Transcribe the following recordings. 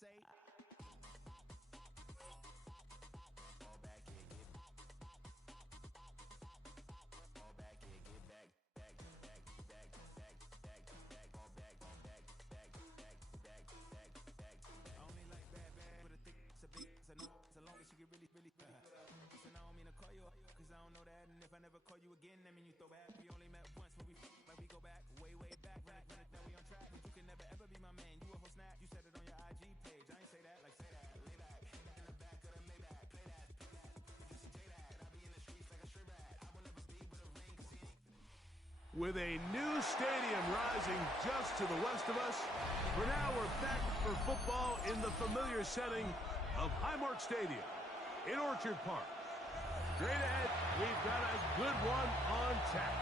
say? Fall back here, get fall back here, get back, back, back, back, back, back, back, fall back, back, back, back, back, back, back. I only like bad, but I think it's a big, so no, so long as you get really, really, really good. Listen, I don't mean to call you up, cause I don't know that, and if I never call you again, that mean you throw back. We only met once, but we like we go back, way, way back, run it, now we on track. But you can never ever be my man, you a whole snap, you said it on your IG page. I ain't say that, like say that, lay back, in the back of the Maybach, play that, you see J that, I be in the streets like a straight rat, I will never be with a ring, cause he ain't. With a new stadium rising just to the west of us, for now we're back for football in the familiar setting of Highmark Stadium in Orchard Park. Straight ahead, we've got a good one on tap.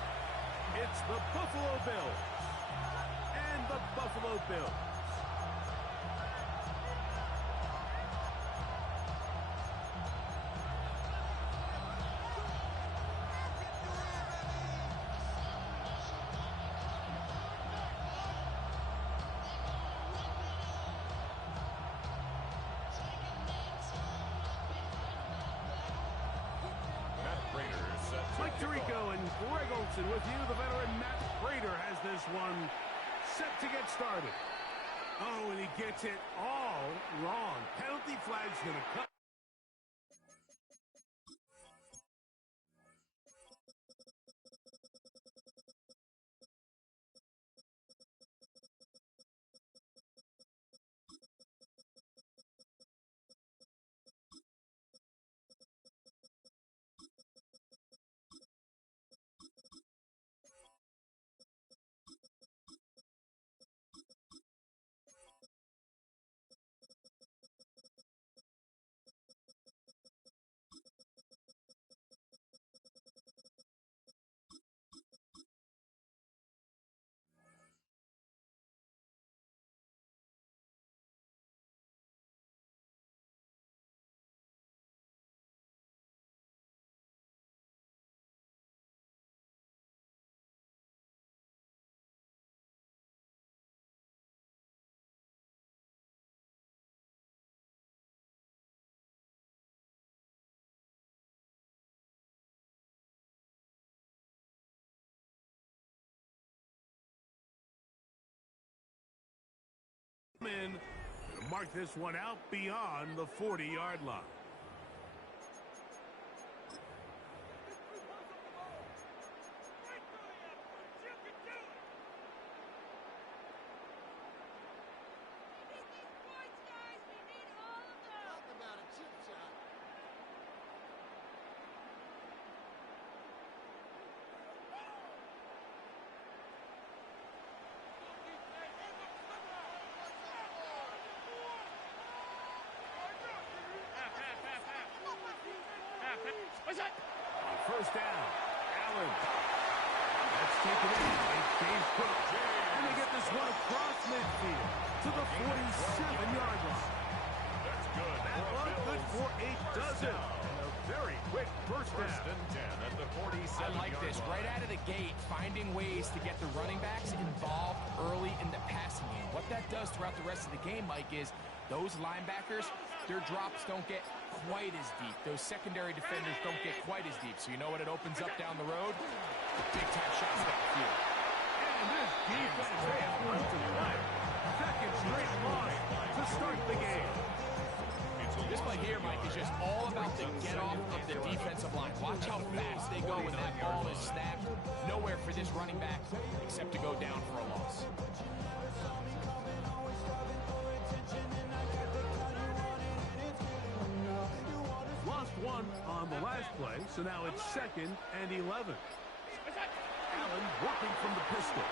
It's the Buffalo Bills and the Buffalo Bills. Mike Tirico and Greg Olson with you. The veteran Matt Prater has this one set to get started. Oh, and he gets it all wrong. Penalty flag's going to cut. In to mark this one out beyond the 40-yard line. First down, Allen. That's taken in. It stays put. And they get this one across midfield to the 47-yard line. That's good. That one good for a dozen. And a very quick first down. First and 10 at the 47-yard I like this. line. Right out of the gate, finding ways to get the running backs involved early in the passing game. What that does throughout the rest of the game, Mike, is those linebackers, their drops don't get quite as deep. Those secondary defenders don't get quite as deep. So you know what it opens up down the road? Big-time shots downfield. And this defense has room to play. Second straight loss to start the game. This play here, Mike, is just all about the get-off of the defensive line. Watch how fast they go when that ball is snapped. Nowhere for this running back except to go down for a loss. Lost one on the last play, so now it's 2nd and 11. Allen working from the pistol.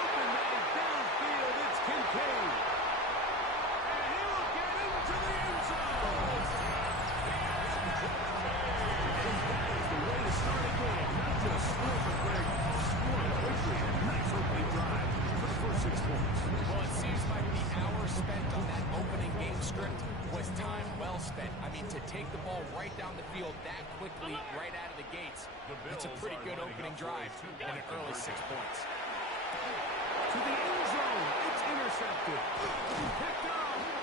Open man downfield, it's Kincaid. And he will get into the end zone. And that is the way to start a game. Not just score, but Greg, score quickly. A nice opening drive for the first 6 points. Well, it seems like the hour spent on that opening game script was time well spent. I mean, to take the ball right down the field that quickly, right out of the gates, it's a pretty good opening drive and an early 6 points. To the end zone, it's intercepted. Picked off.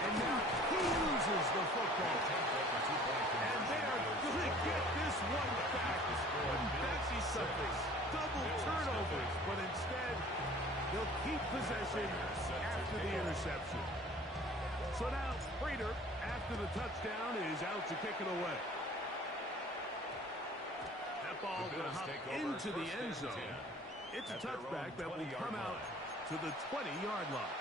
So now Prater, after the touchdown, is out to kick it away. That ball going to hop into the end zone. It's a touchback that will come out to the 20-yard line.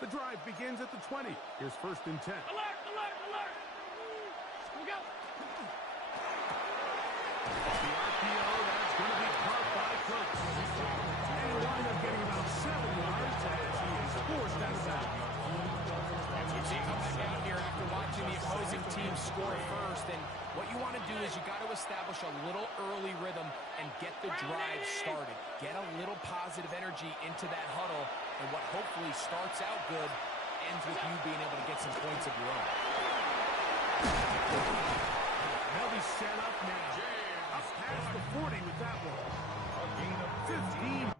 The drive begins at the 20. Here's 1st and 10. Alert! Alert! Alert! Here we go. The RPO, that's going to be caught by Cooks. And he'll wind up getting about 7 yards as he is forced out of bounds. You see him come back out here after watching the opposing team score first. And what you want to do is you got to establish a little early rhythm and get the drive started. Get a little positive energy into that huddle. And what hopefully starts out good ends with you being able to get some points of your own. They'll be set up now. Up past the 40 with that one. A gain of 15.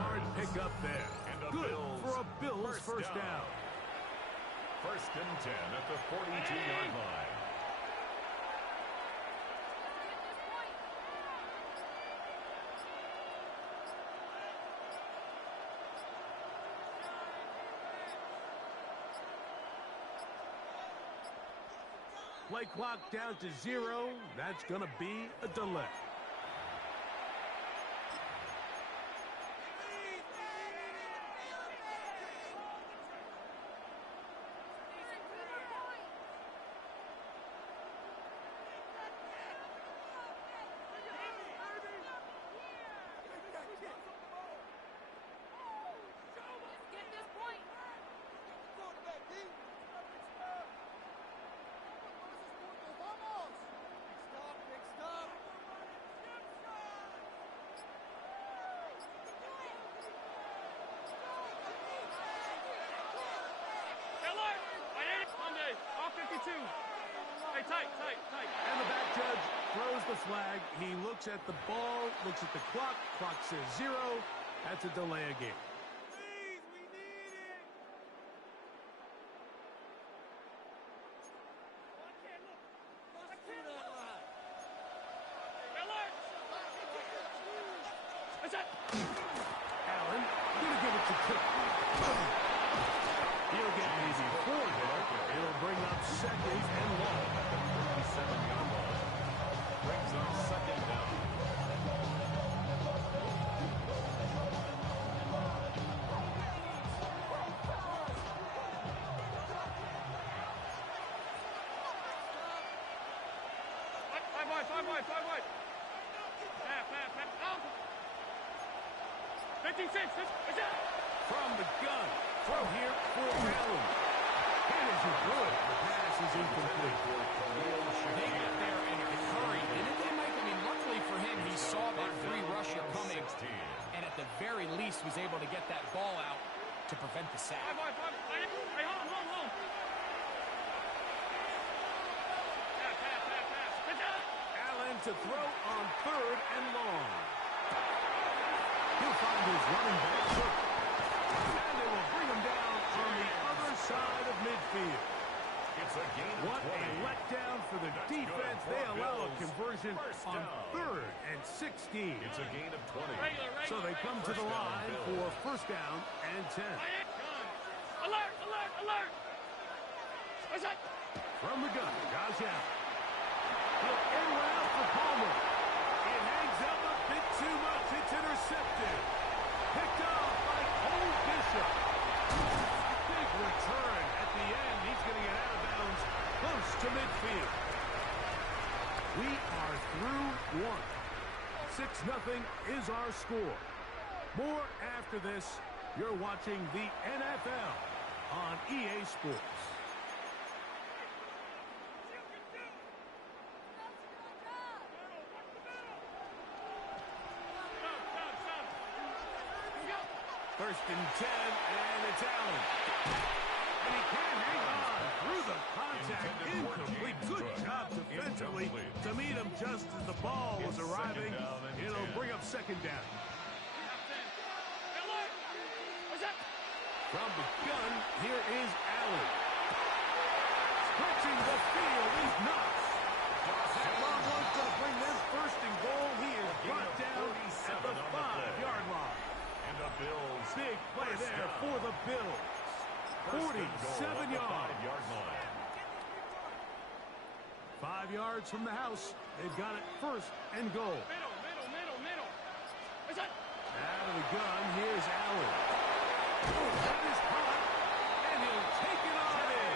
Hard pick up there. Good for a Bills first down. 1st and 10 at the 42-yard line. Play clock down to 0. That's going to be a delay. Hey, tight. And the back judge throws the flag. He looks at the ball, looks at the clock. Clock says 0. That's a delay of game. Please, we need it. I can't look. Alert! What's that? Allen, gonna give it to Cook. He'll get maybe 4 there. It'll bring up 2nd and long. 37-yard line. Brings up 2nd down. Five wide. Pat. Out. 15-6. What's that? From the gun. Throw here for Allen. It isn't good. The pass is incomplete. They got there in a hurry, didn't they, Mike? I mean, luckily for him, he saw that free rusher coming, and at the very least was able to get that ball out to prevent the sack. Five. Hey, hold. Pass. Allen to throw on 3rd and long. He'll find his running back, Cook. And they will bring him down on the other side of midfield. It's a gain of What 20. a letdown for the defense. They allow a conversion on 3rd and 16. It's a gain of 20. So they come to the line for 1st down and 10. Alert! What's that? From the gun, Josh Allen. He'll air one out for Palmer. It hangs up a bit too much. It's intercepted. Picked off by Cole Bishop. Big return at the end. He's going to get out of bounds close to midfield. We are through 1. 6-0 is our score. More after this. You're watching the NFL on EA Sports. First and 10, and it's Allen. And he can't hang on through the contact. Incomplete. Good job defensively to meet him just as the ball was arriving. It'll bring up second down. From the gun, here is Allen. Stretching the field is Knox. That long one's going to bring them first and goal. He is brought down at the 5-yard line. And the Bills. Big play there for the Bills. 47 yards. 5-yard line. 5 yards from the house. They've got it first and goal. Middle. Is that? Out of the gun, here's Allen. That is hot, and he'll take it on in.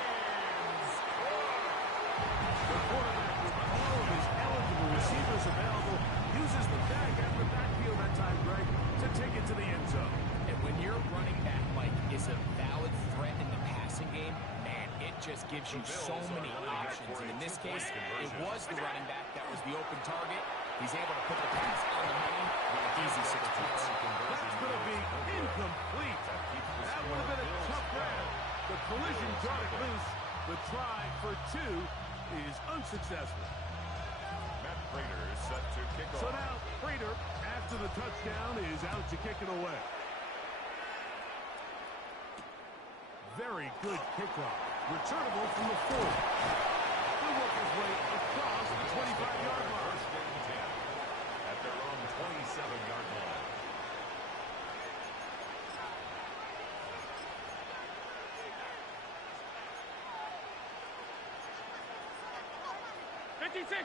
The quarterback, with all of his eligible receivers available, uses the back out of the backfield that time, Greg, to take it to the end zone. And when your running back, Mike, is a valid threat in the passing game, man, it just gives you so many options. And in this case, it was the running back that was the open target. He's able to put the pass on the money with an easy 6 points. That's going to be incomplete. That would have been a tough grab. The collision brought it loose. The try for 2 is unsuccessful. Matt Prater is set to kick off. So now, Prater, after the touchdown, is out to kick it away. Very good kickoff. Returnable from the 4. He'll work his way across the 25-yard line. First and 10 at their own 27-yard line. 56.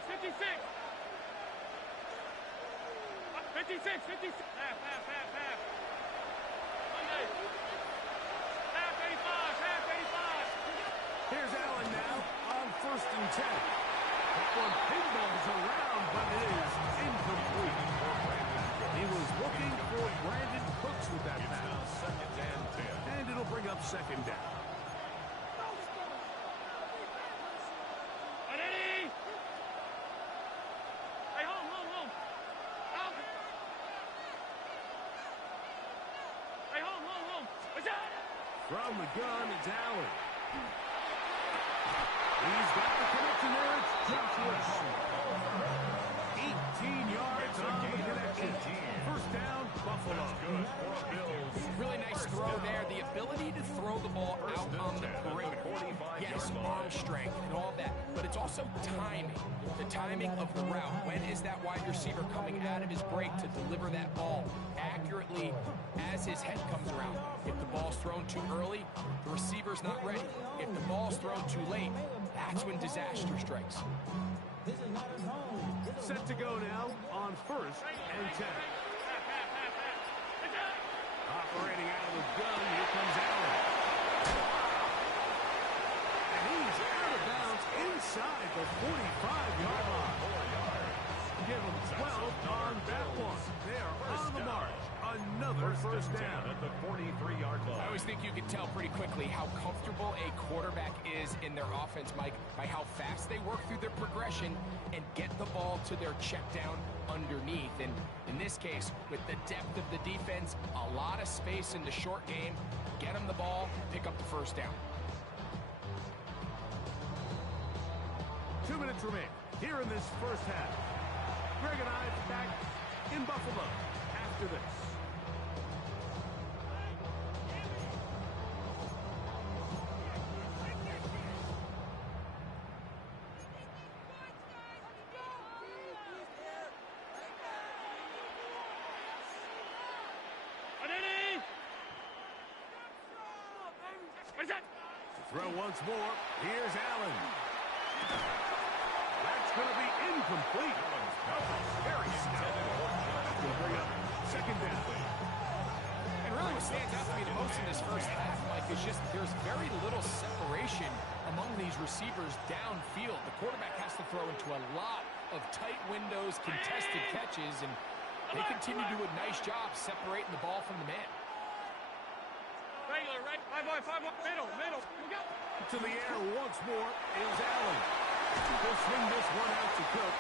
56. Half. Monday. Half 85. Here's Allen now on first and 10. That one pinballs around, but it is incomplete. He was looking for Brandon Cooks with that It's now pass. second and 10. And it'll bring up second down. Ready? Hey, home. Out. Hey, home. What's that? From the gun, it's Allen. He's got the connection there. It's Joshua. 18 yards on the connection. First down, Buffalo. Good for Bills. Really nice throw there. The ability to throw the ball out on the perimeter. Yes, arm strength and all that, but it's also timing. The timing of the route. When is that wide receiver coming out of his break to deliver that ball accurately as his head comes around? If the ball's thrown too early, the receiver's not ready. If the ball's thrown too late, that's when disaster strikes. Set to go now on first and 10. Half. Is that? Operating out of the gun, here comes Allen. And he's out of bounds inside the 45-yard line. 4 yards. Give him 12 on that one. They are on the march. Another first down. At the 43-yard line. I always think you can tell pretty quickly how comfortable a quarterback is in their offense, Mike, by how fast they work through their progression and get the ball to their check down underneath. And in this case, with the depth of the defense, a lot of space in the short game, get them the ball, pick up the first down. 2 minutes remain here in this first half. Greg and I back in Buffalo after this. Ready? What's that? Throw once more. Here's Allen. That's going to be incomplete. Very stout. Will bring up second down. And really what stands out to me the most in this first half, Mike, is just there's very little separation among these receivers downfield. The quarterback has to throw into a lot of tight windows, contested catches, and They continue to do a nice job separating the ball from the man. Regular, right? 5 boy, middle. We go. To the air once more is Allen. He'll swing this one out to Cook.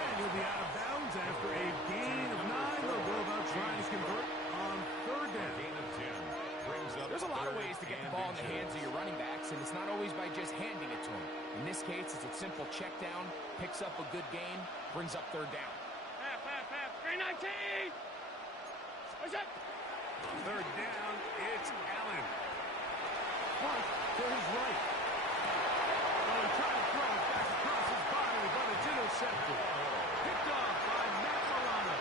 And he'll be out of bounds after a gain of 9. They'll go about trying to convert on third down. Gain of 10 brings up There's a lot of third ways to get the and ball in the inches. hands of your running backs, and it's not always by just handing it to them. In this case, it's a simple check down, picks up a good gain, brings up third down. Half. 319. What's that? Third down, it's Allen. Punt to his right. Oh, he tried to throw it back across his body, but it's intercepted. Picked off by Matt Milano.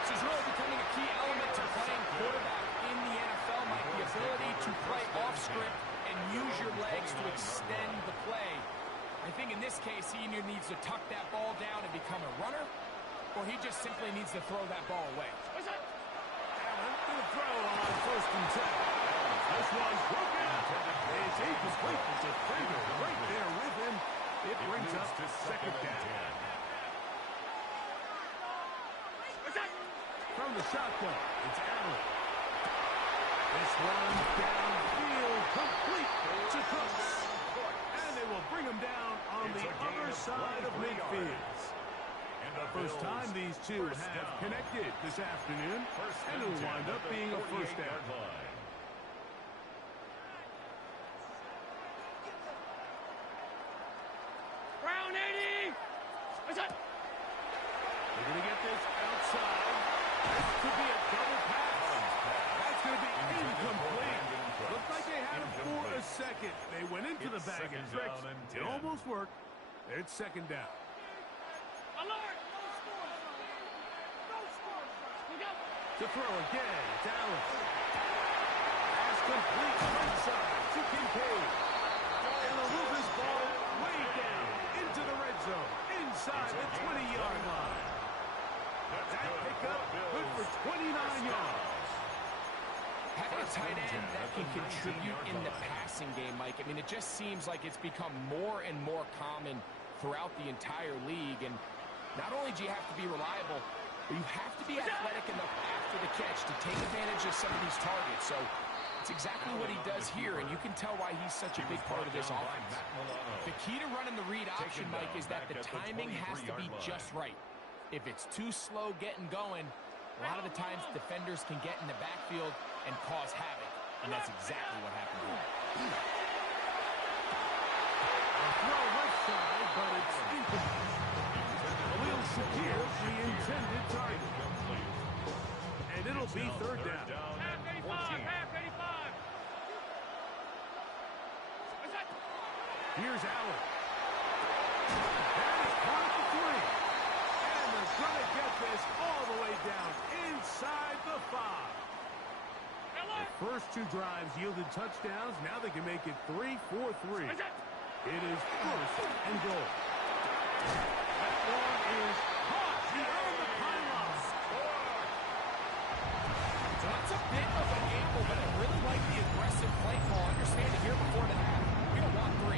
This is really becoming a key element to playing quarterback in the NFL, Mike. The ability to play off script and use your legs to extend the play. I think in this case, he either needs to tuck that ball down and become a runner, or he just simply needs to throw that ball away. What's that? Allen to the throw on first and 10. This one's broken up. It's incomplete. The defender right there with him. It brings up to second down. What's that? From the shotgun, it's Allen. This one downfield, complete to Cooks. And they will bring him down on the other side of midfield. First time these two have connected this afternoon, and it will wind up being a first down. Brown 80. What's that? They're going to get this outside. This could be a double pass. That's going to be incomplete. Looks like they had him for a second. They went into the bag of tricks. It almost worked. It's second down. Alert. We go. To throw again, it's Allen. Pass complete right side to Kincaid. And they'll move this ball way down into the red zone, inside the 20-yard line. That pickup good for 29 yards. Having a tight end that can contribute in the passing game, Mike, I mean, it just seems like it's become more and more common throughout the entire league. And not only do you have to be reliable, but you have to be athletic enough after the catch to take advantage of some of these targets. So it's exactly what he does here, and you can tell why he's such a big part of this offense. The key to running the read option, Mike, is that the timing has to be just right. If it's too slow getting going, a lot of the times defenders can get in the backfield and cause havoc, and that's exactly what happened here. Throw left side, but it's incomplete. Khalil Shakir, the intended target. And it'll be third down. Half 85. Half 85. What's that? Here's Allen. That is caught at the 3. And they're going to get this all the way down inside the 5. Alert. The first two drives yielded touchdowns. Now they can make it 3-4-3. What's that? It is first and goal. That one is caught beyond the pylon. So that's a bit of a gamble, but I really like the aggressive play call. Understand it here before the half. You're going to want 3.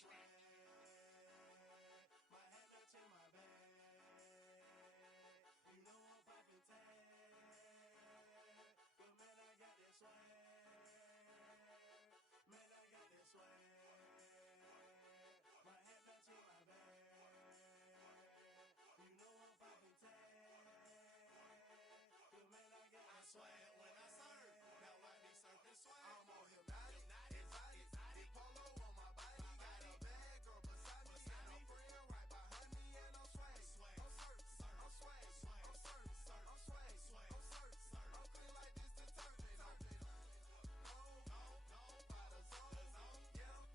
swag. My hat matching my bag. You know I'm poppin' tag. But man, I got that swag. Man, I got that swag. My hat matching my bag. You know I'm poppin' tag. But man, I got that swag when I serve. Now I be surfing swag. I'm on hypnotic, exotic, polo on my body. Got a bad girl beside me, and a friend right behind me, and I'm swag. I'm swag, I'm swag, I'm swag, I'm swag, I'm surf, I'm clean like this detergent. No, by the zone, yeah, I'm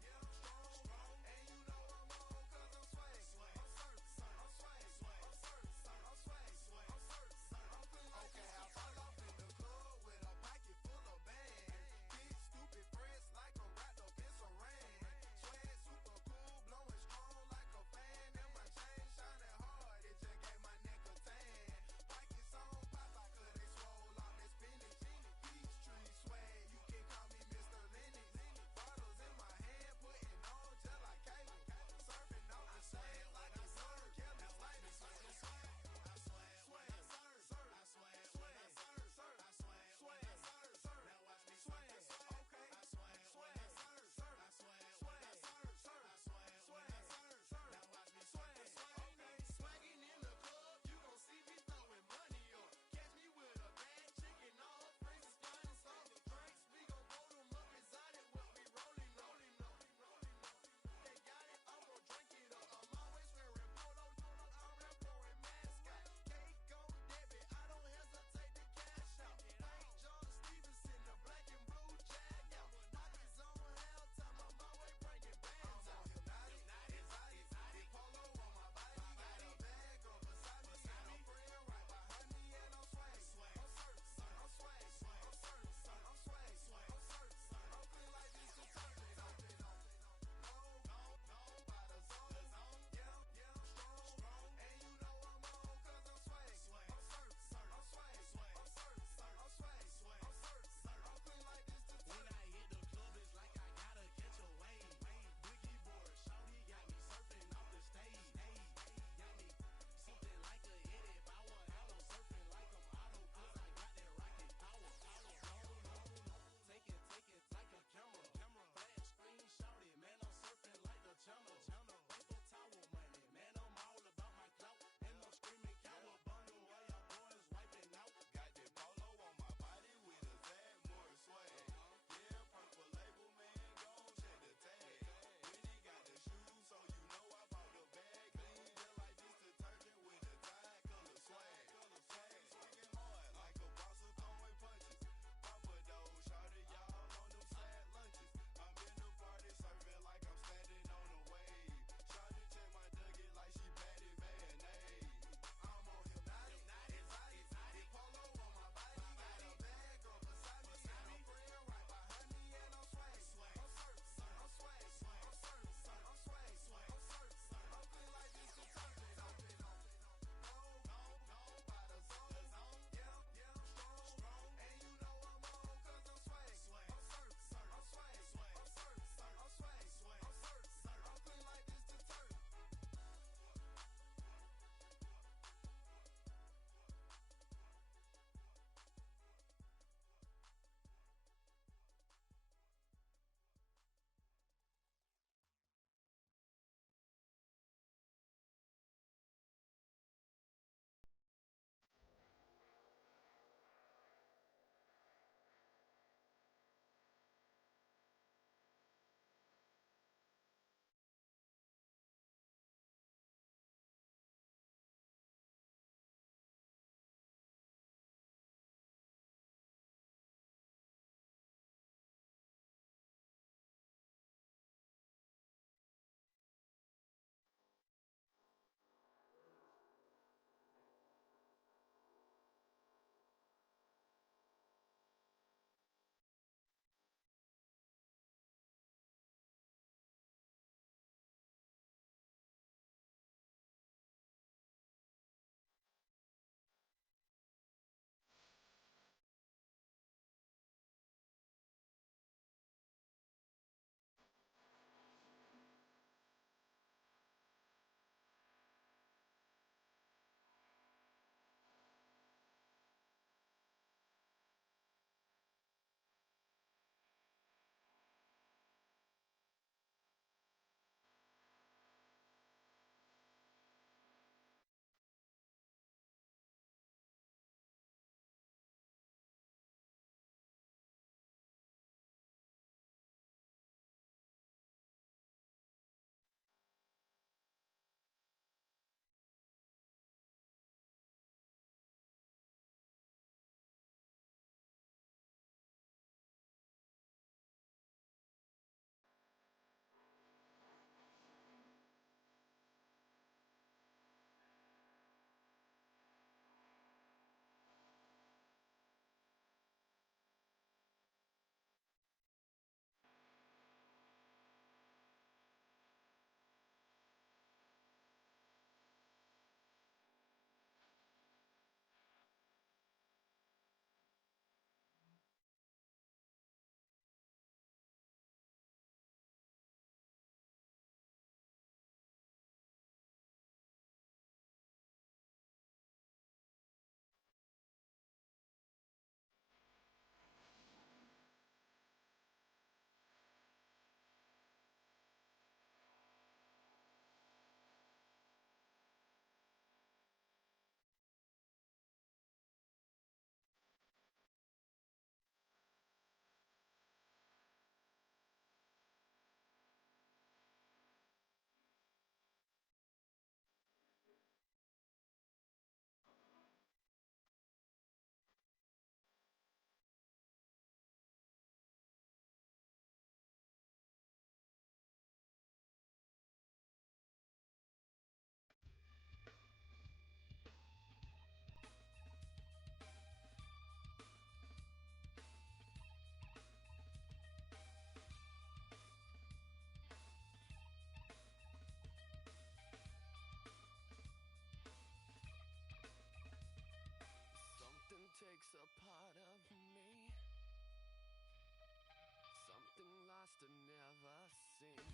something never seen.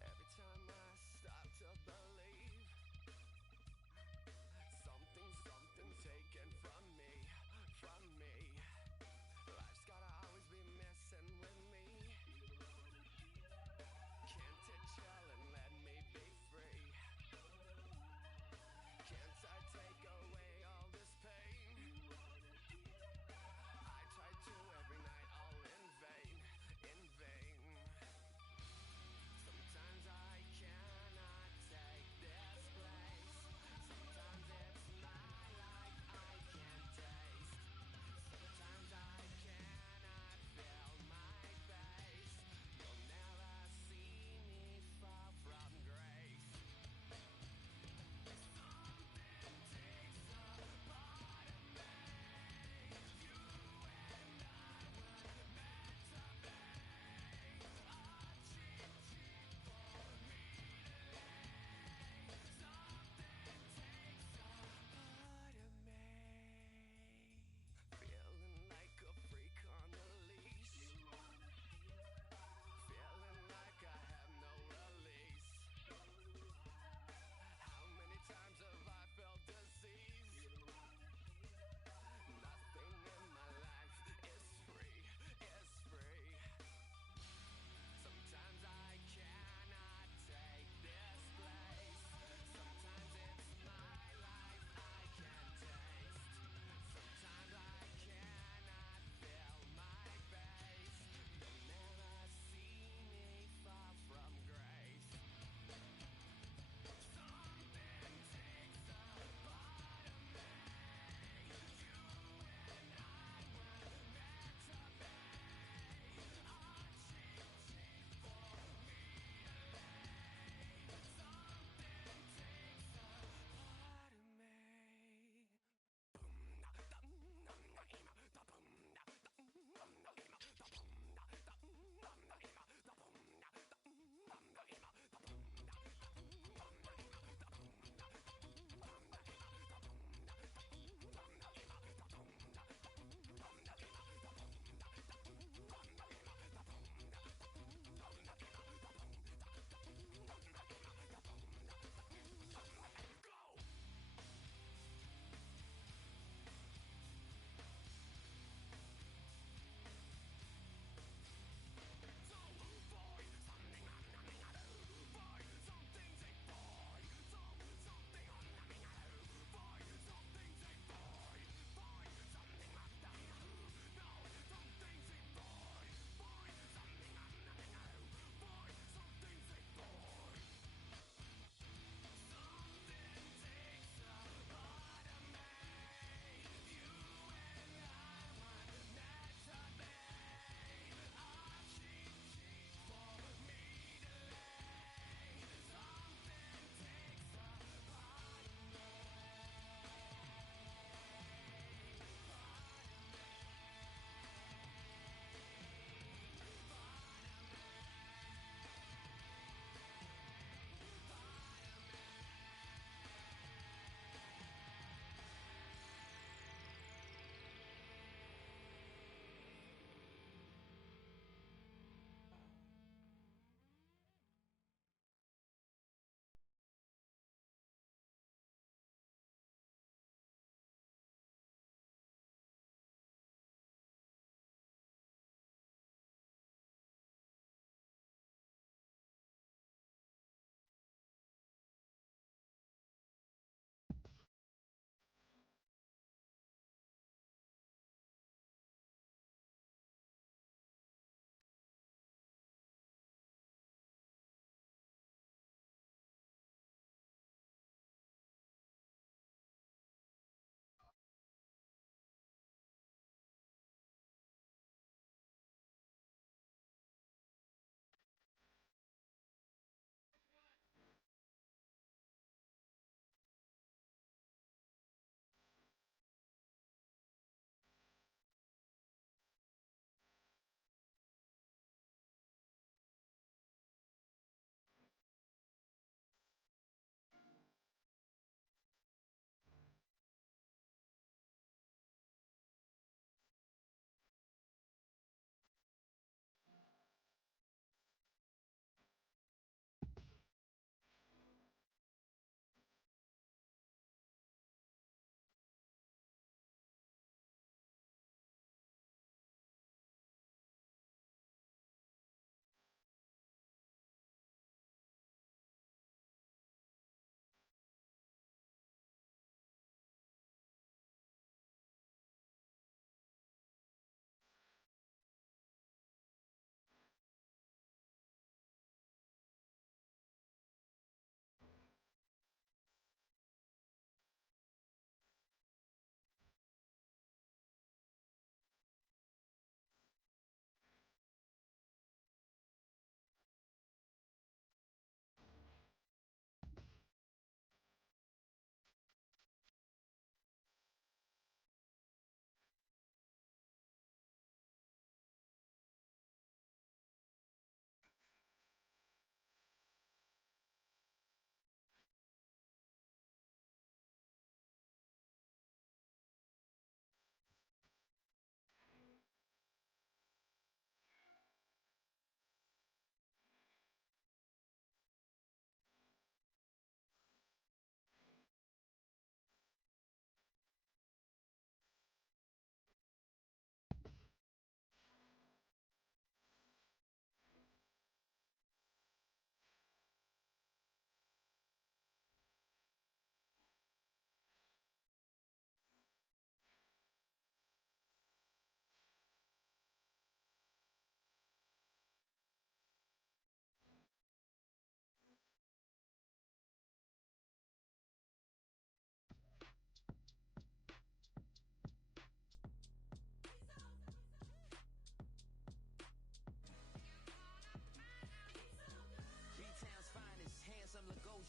Every time I start to believe something's taken from me. Life's gotta always be messing with me. Can't it chill and let me be free? Can't I take away all this pain? I try to every night, all in vain.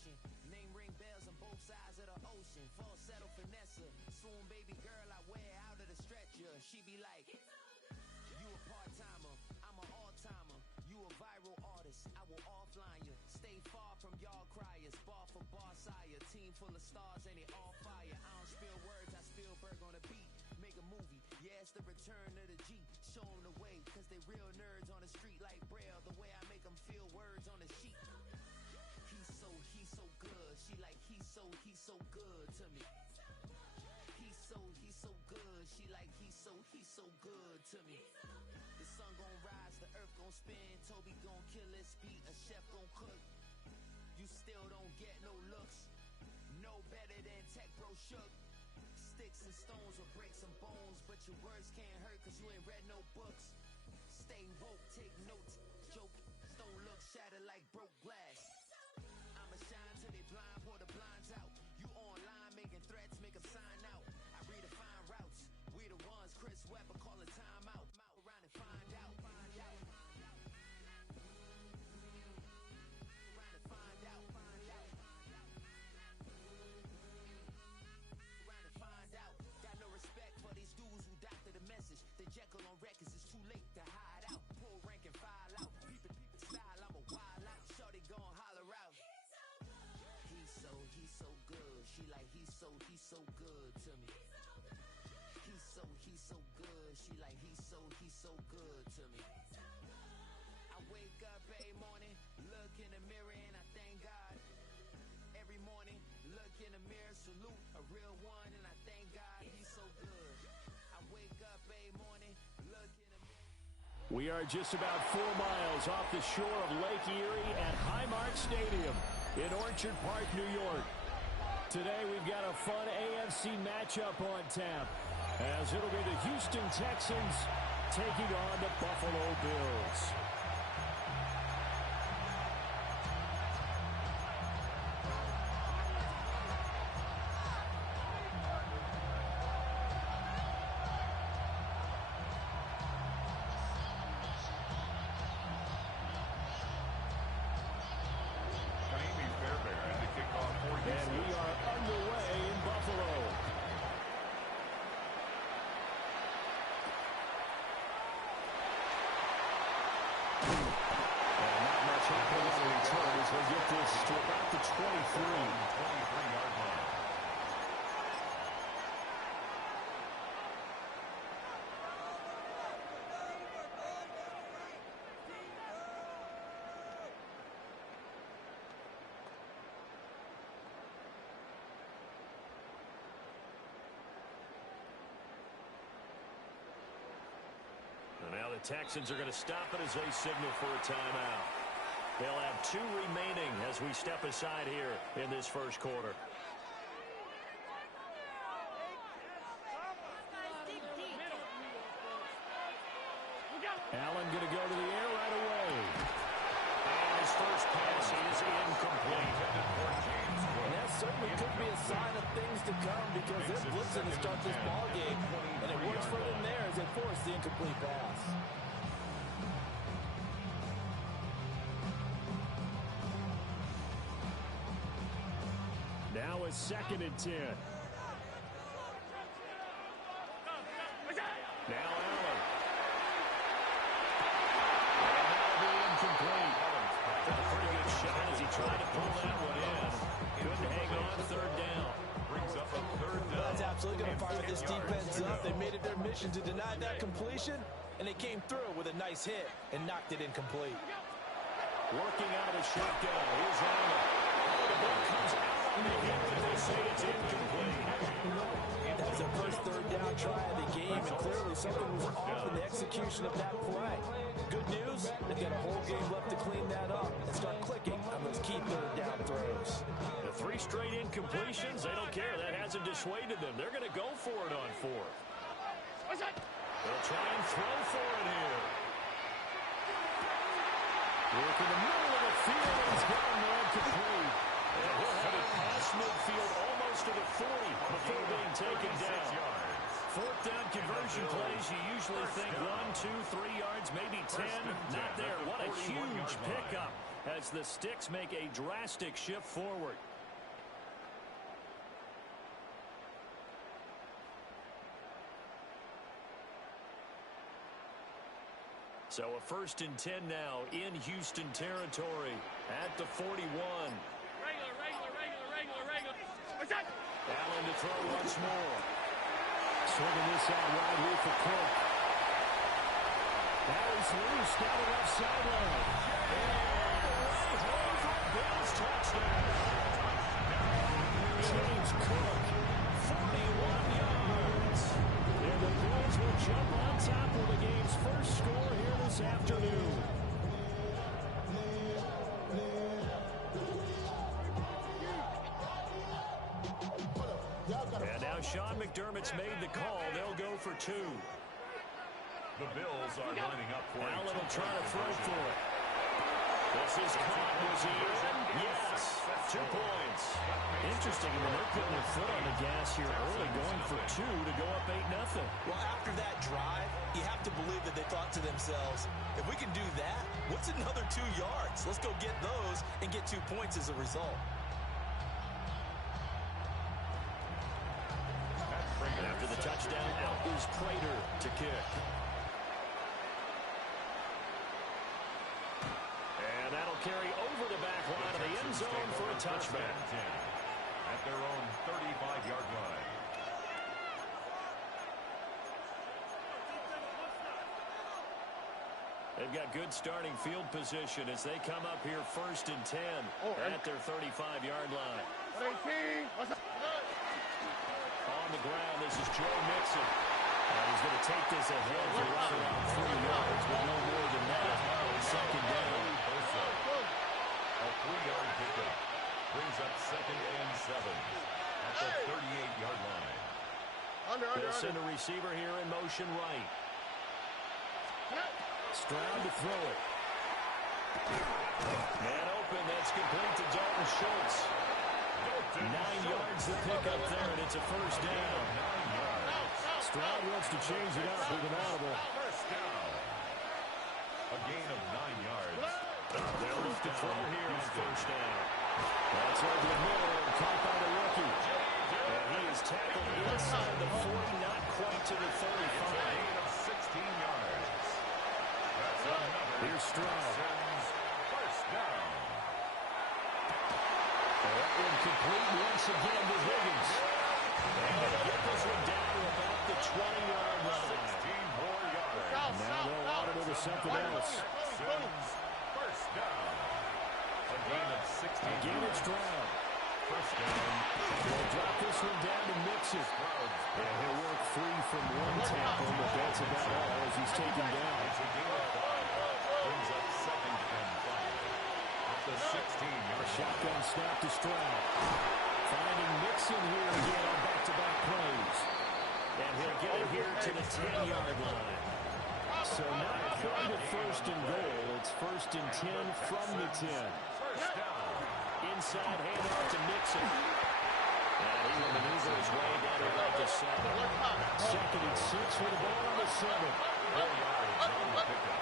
motion. Name ring bells on both sides of the ocean. Falsetto finesse, swoon baby girl, I wear out of the stretcher. She be like, you a part-timer, I'm an all-timer. You a viral artist, I will offline you. Stay far from y'all criers, bar for bar sire. Team full of stars and it all fire. I don't spill words, I Spielberg on a beat. Make a movie, yeah, it's the return of the G. Show 'em the way, cause they real nerds on the street like Braille. The way I make them feel words on the sheet. He's so good. She like, he's so good to me. He's so good. She like, he's so good to me. The sun gon' rise, the earth gon' spin. Toby gon' kill his beat, a chef gon' cook. You still don't get no looks. No better than Tech Bro Shook. Sticks and stones will break some bones, but your words can't hurt cause you ain't read no books. Stay woke, take notes, joke. Don't look shattered like broke glass. I'ma shine till they blind, pour the blinds out. You online making threats, make them sign out. I redefine routes. We the ones Chris Webber call a timeout. Around and find out. Got no respect for these dudes who doctor the message. The Jekyll on records, it's too late to hide out. Pull rank and file out. Peep style, I'm a wild out. Shorty gon' holler out. He's so good. She like, he's so good to me. He's so good. She like, he's so good to me. I wake up every morning, look in the mirror and I thank God. Every morning, look in the mirror, salute a real one, and I thank God he's so good. I wake up every morning, look in the mirror. We are just about 4 miles off the shore of Lake Erie at Highmark Stadium in Orchard Park, New York. Today we've got a fun AFC matchup on tap, as it'll be the Houston Texans taking on the Buffalo Bills. And we are underway in Buffalo. And not much happening on the return as we get this to about the 23-yard line. Now the Texans are going to stop it as they signal for a timeout. They'll have 2 remaining as we step aside here in this first quarter. Allen going to go to the air right away. And his first pass is incomplete. And that certainly could be a sign of things to come because they're blitzing to start this ball game. And it works for them there as they force the incomplete pass. Now it's 2nd and 10. Now Allen. And that'll be incomplete. A pretty good shot as he tried to pull that one in. Couldn't hang on, 3rd down. Brings up a 3rd down. That's absolutely going to fire this defense up. They made it their mission to deny that completion, and they came through with a nice hit and knocked it incomplete. Working out of the shotgun. Here's Allen. The ball comes out on the hit, but they say it's incomplete. That's their first 3rd down try of the game, and clearly something was off in the execution of that play. Good news, they've got a whole game left to clean that up and start clicking on those key 3rd down throws. The 3 straight incompletions, they don't care. That hasn't dissuaded them. They're going to go for it on 4th. They'll try and throw for it here. Work in the middle of the field, and it's gone complete. And he'll have it past midfield almost to the 40 before being taken down. 4th down conversion plays, you usually think 1, 2, 3 yards, maybe 10. Not there. What a huge pickup as the sticks make a drastic shift forward. So a 1st and 10 now in Houston territory at the 41. Regular. What's that? Allen to throw once more. Swinging this out wide here for Cook. That is loose down the left sideline. And over Bills touchdown. James Cook, 41 yards. And the Bills will jump on top of the game's first score here this afternoon. And now Sean McDermott's made the call. They'll go for 2. The Bills are lining up for Allen will try to throw for it. This is caught. Was he in? Yes. 2 points. Interesting. I mean, they're putting their foot on the gas here early, going for 2 to go up 8-0. Well, after that drive, you have to believe that they thought to themselves, if we can do that, what's another 2 yards? Let's go get those and get 2 points as a result. After the touchdown, out is Prater to kick. And that'll carry over the back line of the end zone for a touchback. At their own 35-yard line. They've got good starting field position as they come up here 1st and 10 at their 35-yard line. On the ground, this is Joe Mixon. And he's going to take this ahead for right around 3 yards, but no more than that. 2nd down. A 3-yard pickup brings up 2nd and 7 at the 38-yard line. They'll send a receiver here in motion right. Stroud to throw it. Man open, that's complete to Dalton Schultz. 9 yards to pick up there, and it's a 1st down. Stroud wants to change it up with an audible. 1st down. A gain of 9 yards. They'll look to throw here on 1st down. That's over the middle and caught by the rookie. And he is tackled inside the 40, not quite to the 35. A gain of 16 yards. That's another. Here's Stroud. 1st down. Incomplete once again to Higgins. And they get this one down to about the 20-yard line. 16 more yards. Now they'll audible to something else. 1st down. A gain of 16. Again it's Stroud. 1st down. They'll drop this one down to Mixon. And he'll work free from one tackle, but that's about all as he's taken down. It's a gain of 5. Brings up 2nd and 5. At the 16-yard Shotgun snap to Stroud. Finding Mixon here again on back-to-back plays. And he'll get it here to the 10-yard line. So not quite a 1st and goal. It's 1st and 10 from the 10. 1st down. Inside handoff to Mixon. And he will maneuver his way down to about the 7. 2nd and 6 with the ball on the 7. 4 yards on the pickup.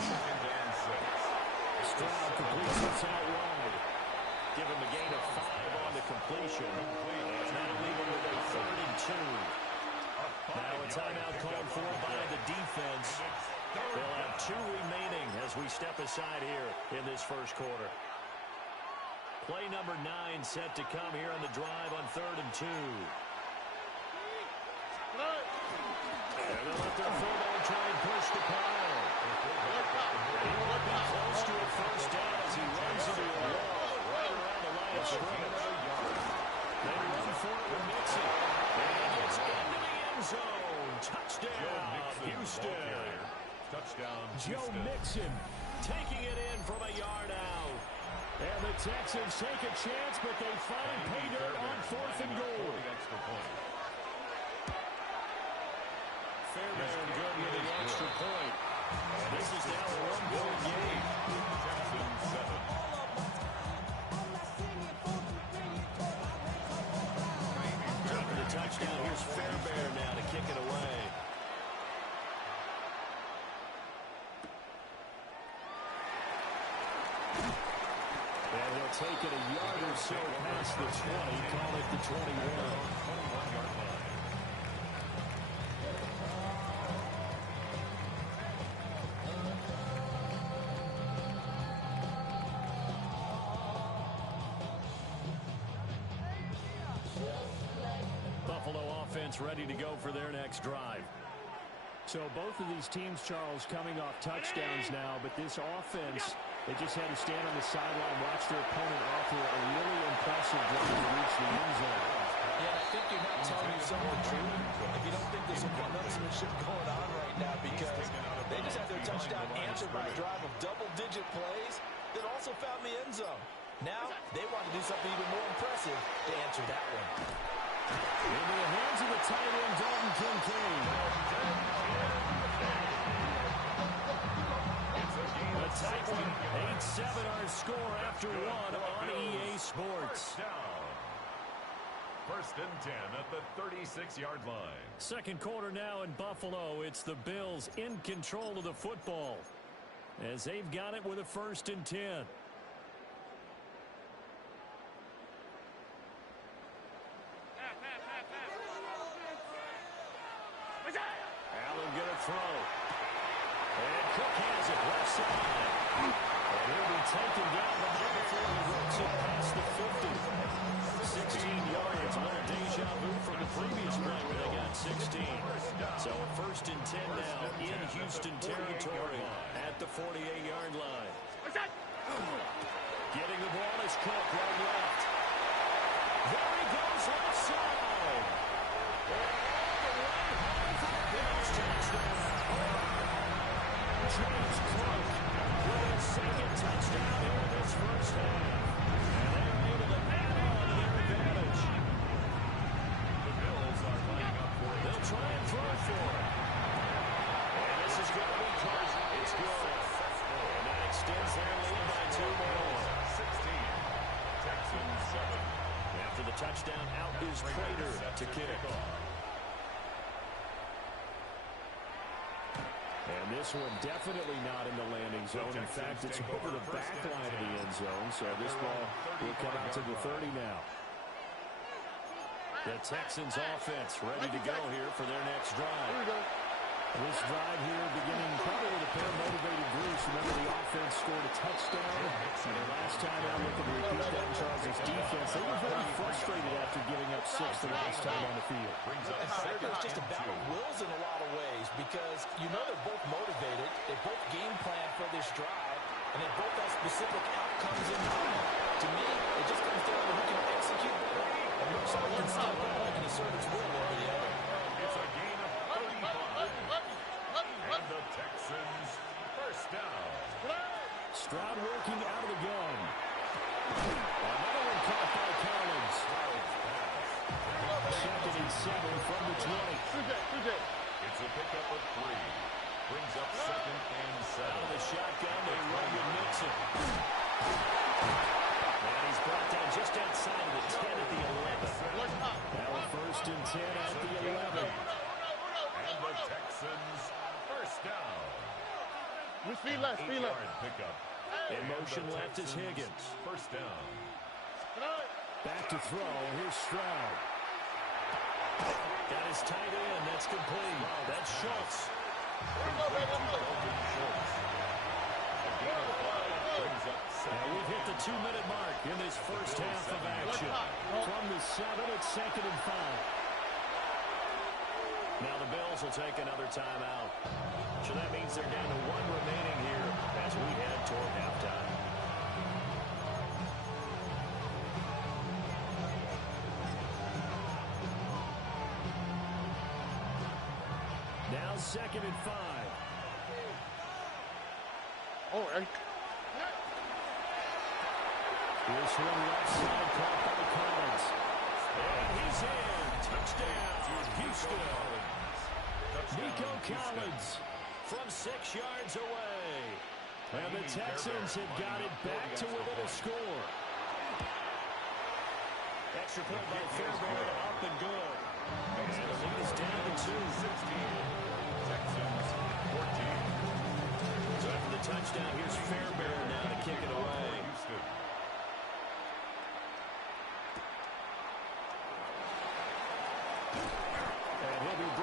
2nd and 6. Stroud completes this out wide. Give him a gain of 5 on the completion. And that'll leave him with a 3rd and 2. Now a timeout called for by the defense. They'll have 2 remaining as we step aside here in this 1st quarter. Play number 9 set to come here on the drive on 3rd and 2. And they'll let their fullback try and push the pile. He will be close to a 1st down as he runs into a wall right around the line of scrimmage. They run for it with Mixon. And it's into the end zone. Touchdown, Houston. Touchdown, Joe Mixon taking it in from a yard out. And the Texans take a chance, but they find pay dirt on 4th and goal. Fairbairn good with the extra point. And this is now a 1-point game. Texans 7. After the touchdown, here's Fairbairn now to kick it away. They'll take it a yard or so past the 20, call it the 21. 21-yard line. Buffalo offense ready to go for their next drive. So both of these teams, Charles, coming off touchdowns now, but this offense, they just had to stand on the sideline, watch their opponent offer a really impressive drive to reach the end zone. Yeah, I think you're not telling me something true if you don't think there's some one-upsmanship going on right now, because they just had their touchdown answered by a drive of double-digit plays that also found the end zone. Now they want to do something even more impressive to answer that one. Into the hands of the tight end, Dalton Kincaid. A tight one. 8-7 our score after one on EA Sports. First and 10 at the 36-yard line. Second quarter now in Buffalo. It's the Bills in control of the football as they've got it with a first and 10. Allen gonna throw. And Cook has it left side. And he'll be taken down the ball before he runs it past the 50. 16 yards. A little deja vu from the previous play where they got 16. So a first and 10 now in Houston territory at the 48-yard line. Getting the ball is Cook right left. There he goes left side. James Cook with his second touchdown here in this first half. And they're able to add on to their advantage. The Bills are lining up for it. They'll try and throw for it. And this is going to be close. It's good. And that extends their lead by 2 more. 16. Texans 7. After the touchdown, out is Prater to kick. And this one definitely not in the landing zone. In fact, it's over the back line of the end zone. So this ball will come out to the 30 now. The Texans offense ready to go here for their next drive. This drive here beginning probably with a pair of motivated groups. Remember, the offense scored a touchdown. And the last time out, looking to repeat that in Charles' defense, they were very frustrated after giving up 6 the last time on the field. It's just a battle of wills in a lot of ways, because you know they're both motivated. They both game plan for this drive, and they both have specific outcomes in mind. To me, it just comes down to who can execute better and which side can step up and assert its will over the other. It's a gain of 35. And the Texans first down. Stroud working out of the gun. Another one caught by Collins. Second and 7 from the 20. It's a pickup of 3. Brings up second and 7. Out of the shotgun, they run with Mixon. And he's brought down just outside of the 10 at the 11. Now a first and 10 at the 11. And the Texans first down. Speed left. 8-yard pickup. In motion left is Higgins. First down. Back to throw. Here's Stroud. Got his tight end. That's complete. That's Schultz. And we've hit the 2-minute mark in this first half of action. From the 7, it's second and 5. Now the Bills will take another timeout. So that means they're down to 1 remaining here as we head toward halftime. Now second and 5. This one left side caught by Collins. And he's in. Touchdown, Houston. Nico Collins from 6 yards away. And the Texans have got it back to within a score. Extra point by Fairbairn, up and good. And the lead is down to 2. 16. Texans 14. So after the touchdown, here's Fairbairn now to kick it away. Houston.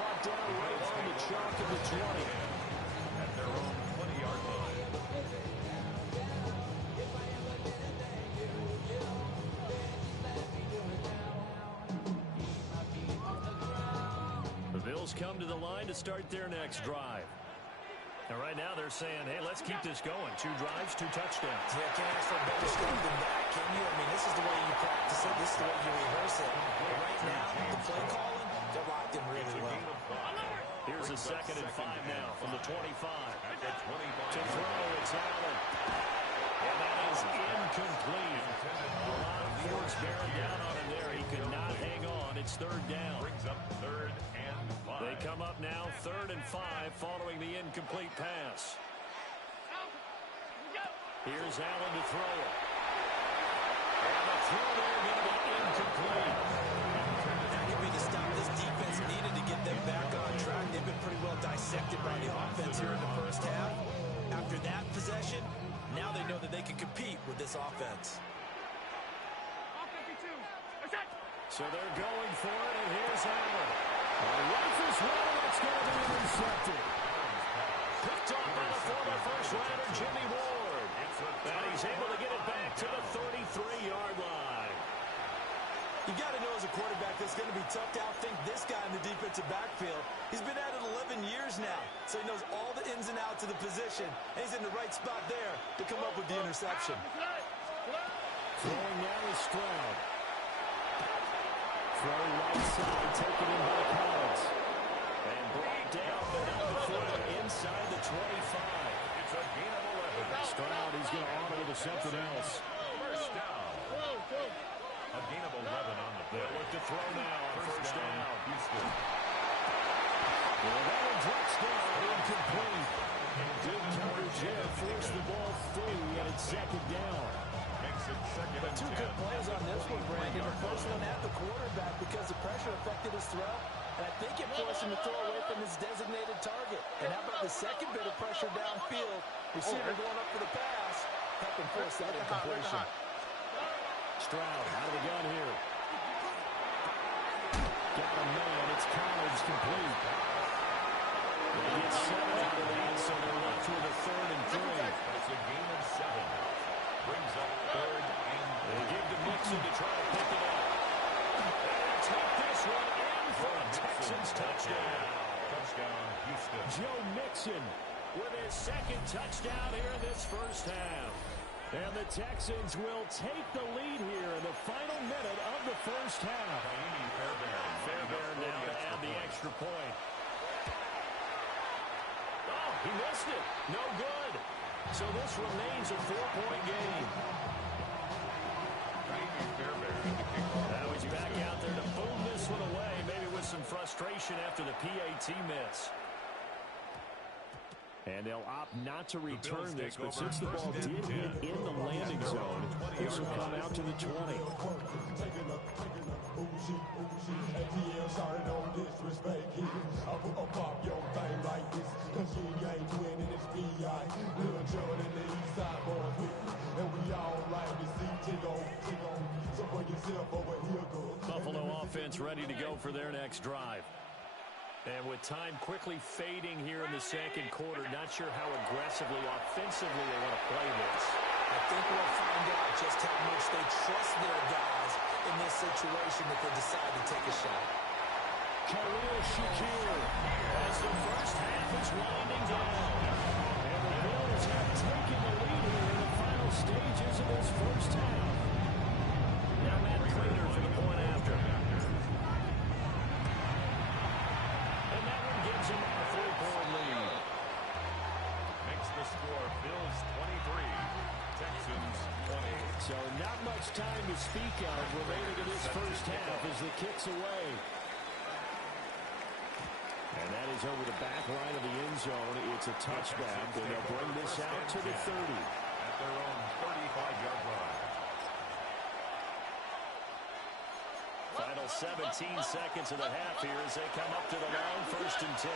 brought down right on the chalk of the 20. At their own 20-yard line. The Bills come to the line to start their next drive. And right now they're saying, hey, let's keep this going. 2 drives, 2 touchdowns. Yeah, can't ask for a better script than that, can you? I mean, this is the way you practice it. This is the way you rehearse it. But right now, the play calling, they're locked in really well. Here's a 2nd and 5 now from the 25. At the 25. To throw, it's Allen. And that is incomplete. A lot of force bearing down on him there. He could not hang on. It's 3rd down. Brings up 3rd and 5. They come up now 3rd and 5 following the incomplete pass. Here's Allen to throw it. And the throw there going to be incomplete. That could be the stop this defense needed to get them back on track. They've been pretty well dissected by the offense here in the first half. After that possession, now they know that they can compete with this offense. So they're going for it, and here's Allen. Rifles one, it's going to be intercepted. Picked off by the former first-rounder Jimmy Ward. And he's able to get it back to the 33-yard line. You got to know as a quarterback it's going to be tough to outthink this guy in the defensive backfield. He's been at it 11 years now, so he knows all the ins and outs of the position, and he's in the right spot there to come up with the interception. Throwing now is Stroud. Throw right side, taken in by Collins. And brought down, but not before inside the 25. It's a gain of 11. Stroud, he's going to auto to something else. First down. A gain of 11 on the play. Look to throw now on first down. Houston. Well, that one drops down, incomplete. Good coverage there, forced the ball through, and it's 2nd down. Makes it 2nd and 10. 2 good plays on this one, Brandon. The first one at the quarterback because the pressure affected his throw, and I think it forced him to throw away from his designated target. And how about the second bit of pressure downfield? Receiver going up for the pass, helping force that incompletion. Stroud out of the gun here. Got a man. It's Collins complete. They get 7 out of that, so they're left with a 3rd and 3. That's a gain of 7. Brings up 3rd and 3. They give to Mixon to try to pick it up. And they take this one in for a Texans touchdown. Touchdown, Houston. Joe Mixon with his 2nd touchdown here in this first half. And the Texans will take the lead here in the final minute of the first half. Fairbairn now to add the extra point. Oh, he missed it. No good. So this remains a 4-point game. Now he's back out there to boom this one away, maybe with some frustration after the PAT miss. And they'll opt not to return this, but since the ball did hit in the landing zone, this will come out to the 20. Buffalo offense ready to go for their next drive. And with time quickly fading here in the second quarter, not sure how aggressively, offensively they want to play this. I think we'll find out just how much they trust their guys in this situation that they decide to take a shot. Khalil Shakir as the first half is winding down. And the Bills have taken the lead here in the final stages of this first half. Now Matt Prater for the point after. And that one gives them a 4-point lead. Makes the score Bills 23, Texans 20. So not much time to speak of remaining in this first half as the kick's away. And that is over the back line of the end zone. It's a touchback, and they'll bring this out to the 30. At their own 35-yard line. Final 17 seconds of the half here as they come up to the line, 1st and 10.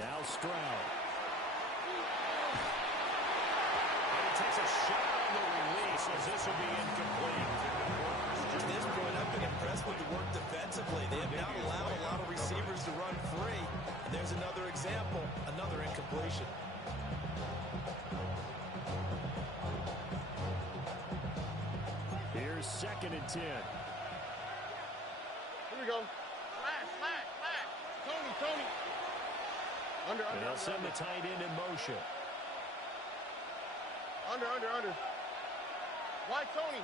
Now Stroud. And he takes a shot on the release as this will be incomplete. At this point, I've been impressed with the work defensively. They have not allowed a lot of receivers to run free. And there's another example, another incompletion. Here's 2nd and 10. Here we go. Flat. Tony. Under. And they'll send the tight end in motion. Under. Why Tony?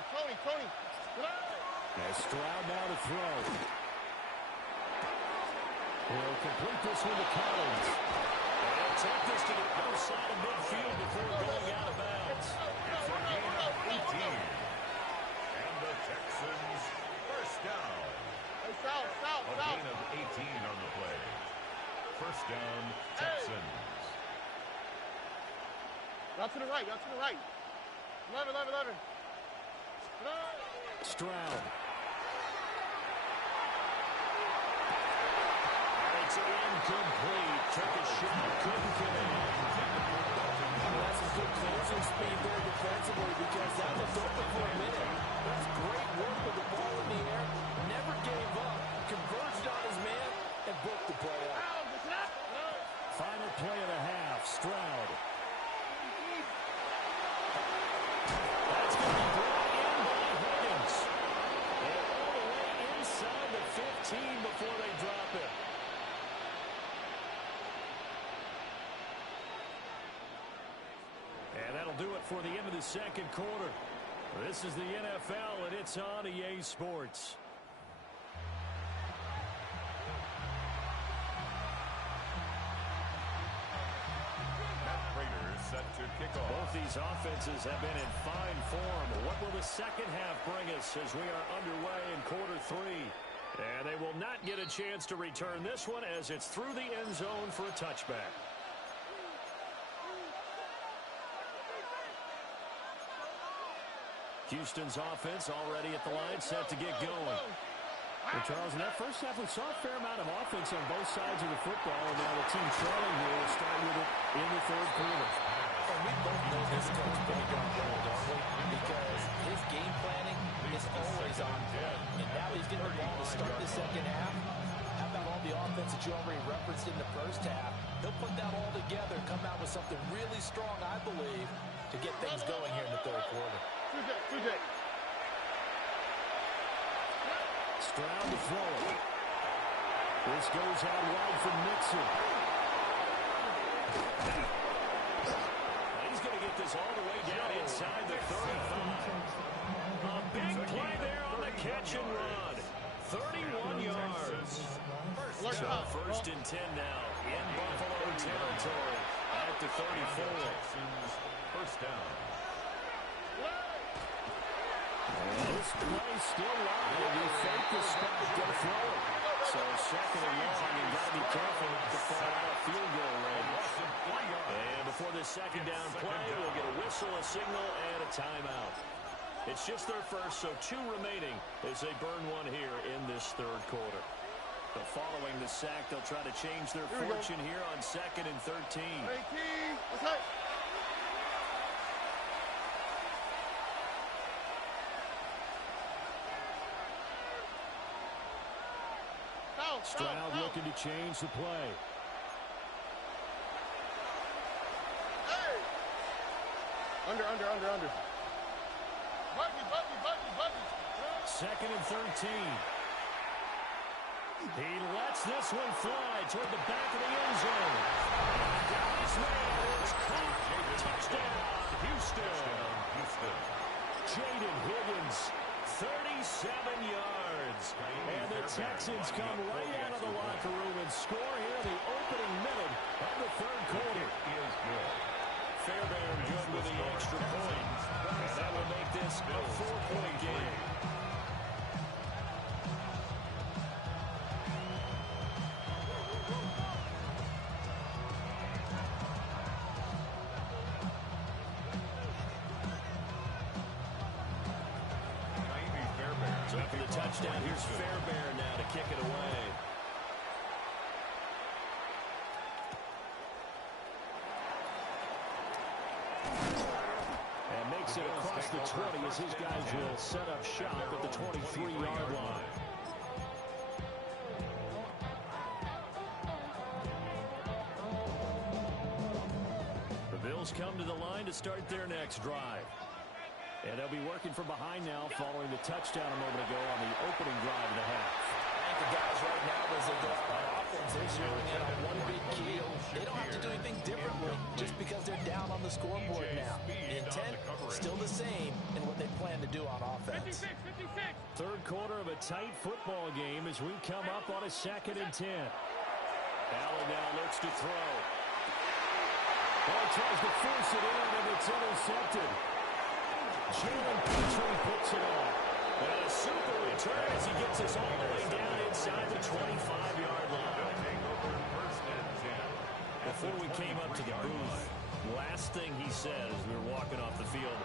As Stroud now to throw. He'll complete this one to Collins. And attempt this to the outside of midfield before going out of bounds. It's a gain of 18. And the Texans first down. Hey, South. A gain of 18 on the play. First down, Texans. Not to the right. 11. Stroud. It's incomplete. Took a shot, couldn't connect. That's some good closing speed there defensively because that was open for a minute. That's great work with the ball in the air. Never gave up. Converged on his man and broke the play up. Final play of the half. Stroud. That's going to be brought in by Higgins. And all the way inside the 15 before they drop it. And that'll do it for the end of the second quarter. This is the NFL, and it's on EA Sports. Set to kick off. Both these offenses have been in fine form. What will the second half bring us as we are underway in quarter 3? And they will not get a chance to return this one as it's through the end zone for a touchback. Houston's offense already at the line, set to get going. Well, Charles, in that first half, we saw a fair amount of offense on both sides of the football, and now the team trailing here will start with it in the third quarter. And we both know this coach pretty darn well, don't we? Because his game planning is always on point. And now he's getting the ball to start the second half. How about all the offense that you already referenced in the first half? He'll put that all together and come out with something really strong, I believe, to get things going here in the third quarter. Stroud to throw it. This goes out wide for Mixon. He's going to get this all the way down inside the 35. A big play there on the catch and run. 31 yards. So first and 10 now in Buffalo territory at the 34. First down. This play still live. He faked the spot to throw it. So second and long, and got to be careful to fall out of field goal range. And before this second down play, we'll get a whistle, a signal, and a timeout. It's just their first, so 2 remaining as they burn one here in this third quarter. But following the sack, they'll try to change their fortune here on 2nd and 13. Stroud looking to change the play. Under. Buggy. 2nd and 13. He lets this one fly toward the back of the end zone. This man is caught. Touchdown, Houston. Jaden Higgins, 37 yards. And the Texans come right out of the locker room and score here in the opening minute of the third quarter. Fairbairn good with the extra point. And that will make this a 4-point game. So after the touchdown, here's Fairbairn now to kick it away. And makes it across the 20 as his guys will set up shop at the 23-yard line. The Bills come to the line to start their next drive. And they'll be working from behind now following the touchdown a moment ago on the opening drive of the half. I think the guys right now, as they go out on offense, they're zeroing in on one big key. They don't have to do anything differently just because they're down on the scoreboard now. The intent, still the same in what they plan to do on offense. 56. Third quarter of a tight football game as we come up on a 2nd and 10. Allen now looks to throw. Tries to force it in, and it's intercepted. Jalen Petrie puts it on. And a super return as he gets us all the way down inside the 25-yard line. Before we came up to the booth, last thing he said as we were walking off the field,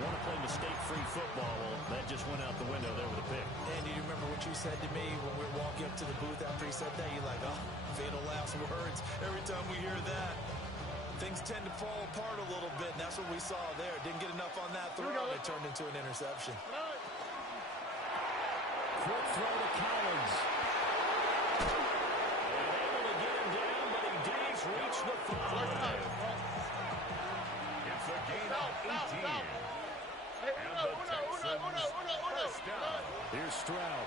want to play mistake-free football. Well, that just went out the window there with a pick. And do you remember what you said to me when we were walking up to the booth after he said that? You're like, oh, fatal last words. Every time we hear that, things tend to fall apart a little bit, and that's what we saw there. Didn't get enough on that throw. It turned into an interception. Quick throw to Collins. And able to get him down, but he does reach the 5. It's a gain of 18. And the Texans first down. Here's Stroud.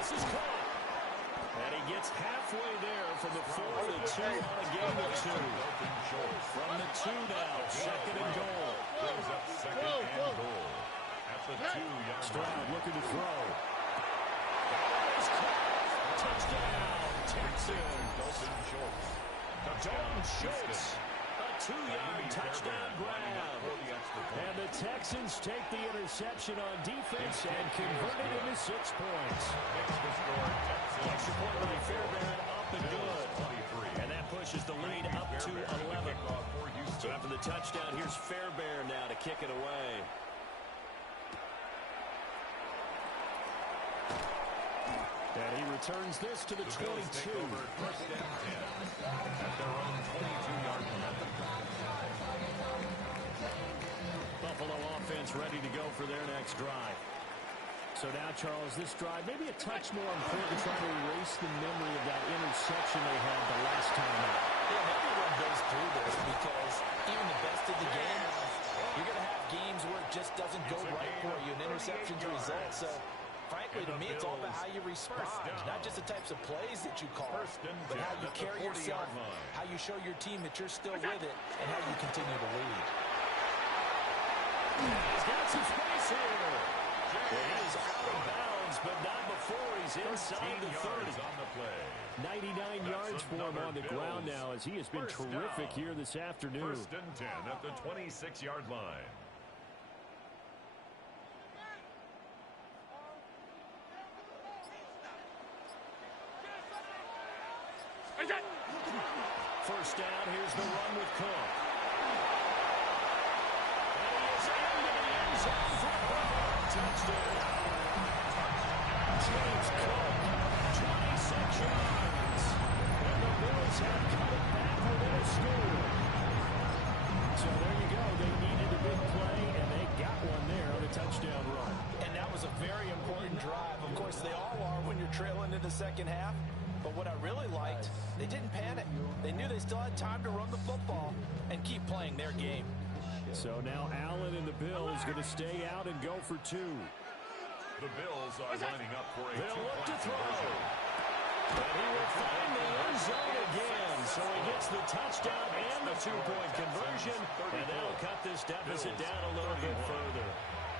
This is caught. And he gets halfway there from the 4 to 2 on a gain of 2. From the 2 now, 2nd and goal. Brings up 2nd and goal. At the 2-yard Stroud line. looking to throw. Touchdown, Texans. Dalton Schultz, a 2-yard touchdown grab. And the Texans take the interception on defense and convert it into 6 points. Extra point by Fairbairn, up and good. And that pushes the lead up to 11. So after the touchdown, here's Fairbairn now to kick it away. And he returns this to the 22. First and 10 at their own 22-yard line. Buffalo offense ready to go for their next drive. So now, Charles, this drive maybe a touch more important, trying to erase the memory of that interception they had the last time out. Yeah, everyone goes through this because even the best of the game, you're going to have games where it just doesn't go right for you, and interceptions result. So, frankly, to me, it's all about how you respond, not just the types of plays that you call, but how you carry yourself, how you show your team that you're still with it, and how you continue to lead. He's got some space here. It is out of bounds, but not before he's inside the 30. On the play. 99 yards for him on the ground now as he has been terrific here this afternoon. First and 10 at the 26-yard line. First down, here's the run with Cook. And he is into the end zone for a touchdown. James Cook, 26 yards. And the Bills have cut it back within a score. So there you go. They needed a big play, and they got one there on a touchdown run. And that was a very important drive. Of course, they all are when you're trailing in the second half. But what I really liked, they didn't panic. They knew they still had time to run the football and keep playing their game. So now Allen and the Bills going to stay out and go for 2. The Bills are lining up for a They'll look to two-point throw. conversion. And he will find the end zone again. So he gets the touchdown and the 2-point conversion. And that'll cut this deficit down a little bit further.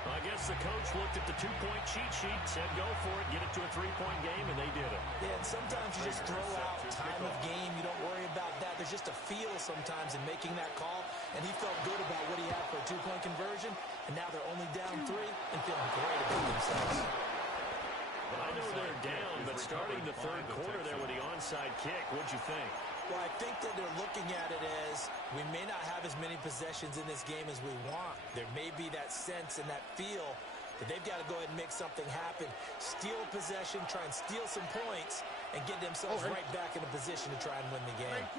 I guess the coach looked at the 2-point cheat sheet, said go for it, get it to a 3-point game, and they did it. Yeah, and sometimes you just throw out time of game. You don't worry about that. There's just a feel sometimes in making that call. And he felt good about what he had for a 2-point conversion. And now they're only down 3 and feeling great about themselves. I know they're down, but starting the third quarter there with the onside kick, what'd you think? Well, I think that they're looking at it as we may not have as many possessions in this game as we want. There may be that sense and that feel that they've got to go ahead and make something happen. Steal a possession, try and steal some points, and get themselves right back in a position to try and win the game.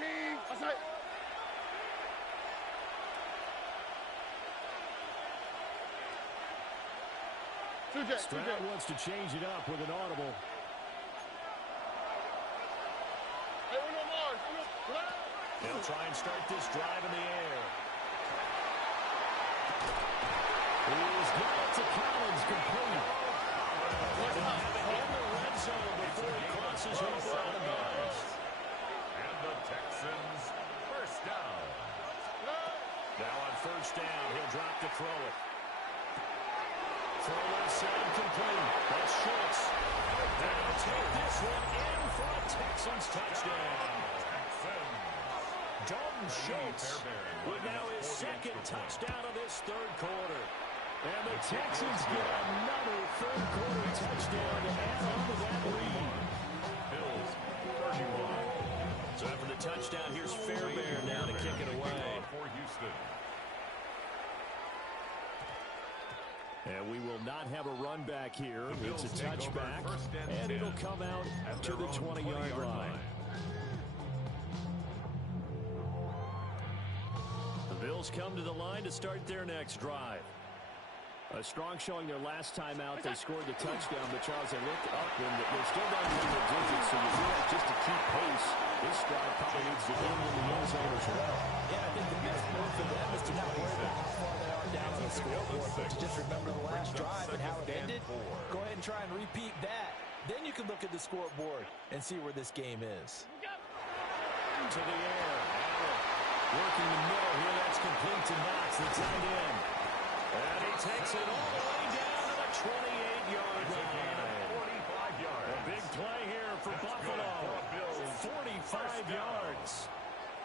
Stroud wants to change it up with an audible. He'll try and start this drive in the air. He's got it to Collins, complete. He'll have it in the red zone before he crosses over out of bounds. And the Texans first down. Now on first down, he'll drop to throw it. Throw left side complete. That's Schultz. They'll take this one in for a Texans touchdown. Dalton Schultz with now his second touchdown of this third quarter. And the Texans get another third-quarter touchdown to add on to that lead. Bills 31. So after the touchdown, here's Fairbairn now to kick it away. For Houston. And we will not have a run back here. It's a touchback, and it'll come out to the 20-yard line. The Bills come to the line to start their next drive. A strong showing their last time out. They scored the touchdown, but Charles, they looked up, and they're still down in the digits, so you do that just to keep pace. This drive probably needs to end in the end zone as well. Yeah, I think the best move for them is to not worry about how far they are down on the scoreboard, but to just remember the last drive and how it ended. Go ahead and try and repeat that. Then you can look at the scoreboard and see where this game is. To the air. Working the middle here. That's complete to Knox, the tight end. And he takes it all the way down to the 28-yard line. 45 yards. A big play here for Buffalo. 45 yards.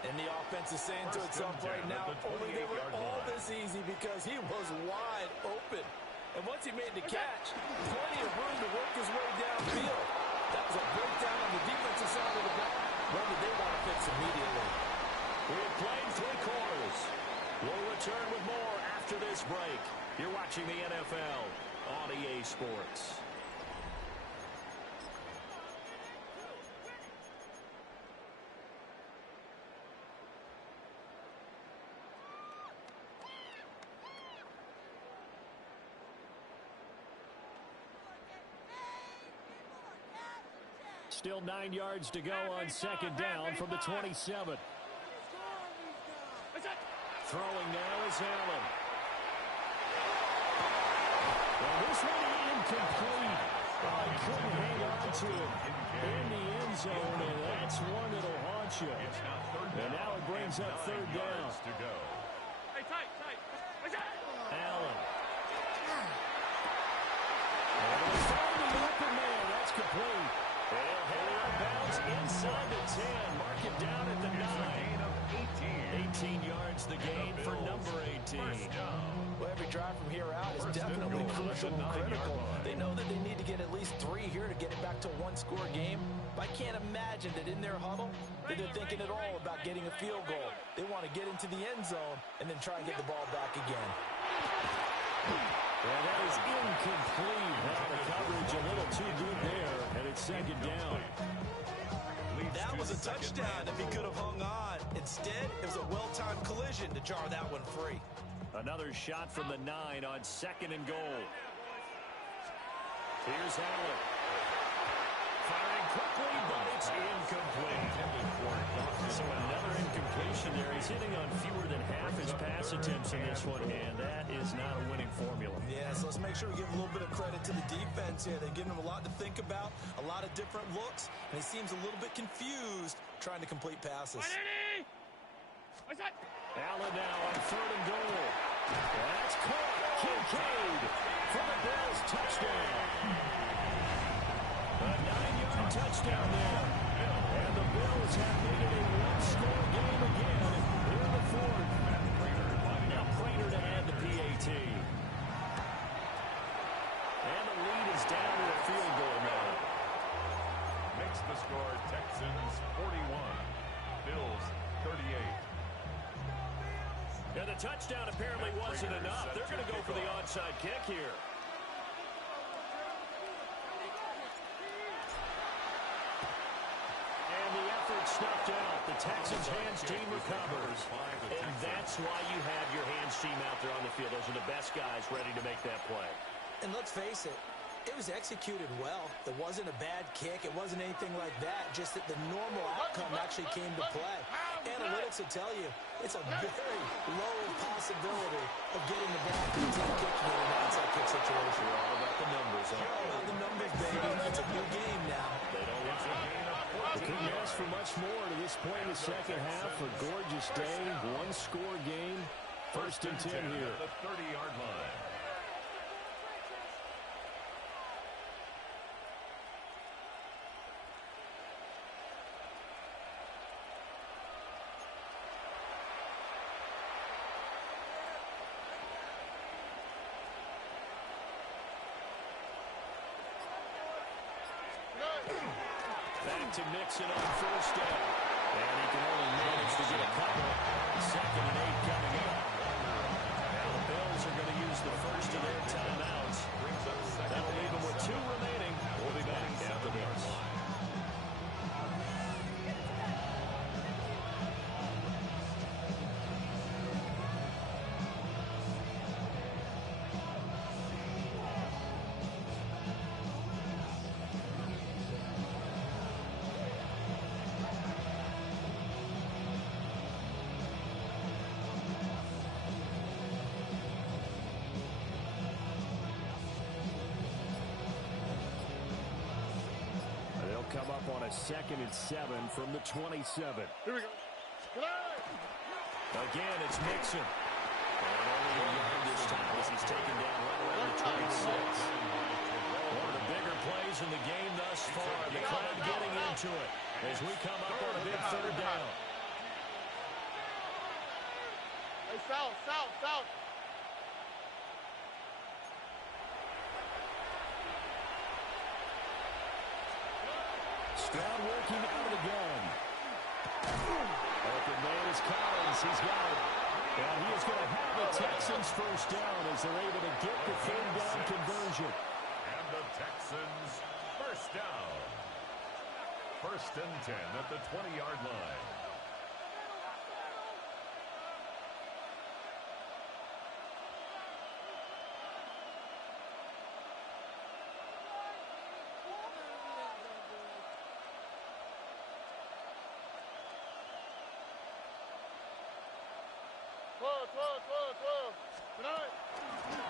And the offense is saying to itself right now, only they were all this easy because he was wide open. And once he made the catch, plenty of room to work his way downfield. That was a breakdown on the defensive side of the ball. One that they want to fix immediately. We've played 3 quarters. We'll return with more after this break. You're watching the NFL on EA Sports. Still 9 yards to go on second down from the 27. Throwing now is Allen. Well, this one incomplete. I couldn't hang on to it in the end zone, and that's one that'll haunt you. And now it brings up third down. Allen. And they find the open man. That's complete. They'll head out of bounds inside the 10. Mark it down at the 9. 18 yards the gain for number 18. Well, every drive from here out is definitely crucial and critical. They know that they need to get at least 3 here to get it back to a one-score game. But I can't imagine that in their huddle that they're thinking at all about getting a field goal. They want to get into the end zone and then try and get the ball back again. Well, that is incomplete. Now the coverage a little too good there, and it's second down. That was a touchdown if he could have hung on. Instead, it was a well-timed collision to jar that one free. Another shot from the 9 on second and goal. Here's Allen. Firing quickly, but it's incomplete. So another incompletion there. He's hitting on fewer than half his pass attempts in this one, and that is not a winning formula. Yeah, so let's make sure we give a little bit of credit to the defense here. They've given him a lot to think about, a lot of different looks, and he seems a little bit confused trying to complete passes. Allen now on third and goal. That's caught. Kincaid for the Bills touchdown. A 9-yard touchdown there. And the Bills have made it a one-score game again here in the fourth. Now Prater to add the PAT. And the lead is down to a field goal now. Makes the score Texans 41. Bills 38. And the touchdown apparently wasn't enough. They're going to go for the onside kick here. And the effort snuffed out. The Texans hands team recovers. And that's why you have your hands team out there on the field. Those are the best guys ready to make that play. And let's face it, it was executed well. It wasn't a bad kick. It wasn't anything like that. Just that the normal outcome actually came to play. Analytics will tell you it's a very low possibility of getting the ball to the team kicking in an onside kick situation. We're all about the numbers. All about the numbers, baby. It's a new game now. They don't lie. They couldn't ask for much more to this point in the second half. A gorgeous day, one-score game. First and 10 here. The 30-yard line. Back to Mixon on first down. And he can only manage to get a couple. Second and 8 coming up. Now the Bills are going to use the first of their timeouts. That'll leave them with 2 remaining. We'll be back after this. Come up on a 2nd and 7 from the 27. Here we go. Again, it's Mixon. And only a yard this time as he's taken down right around the 26. One of the bigger plays in the game thus far. The crowd getting into it as we come up on a big 3rd down. Hey, south. Stroud working out of the gun. Open man is Collins. He's got it. And he is going to have the Texans first down as they're able to get the 3rd down conversion. And the Texans first down. First and 10 at the 20-yard line. Twelve.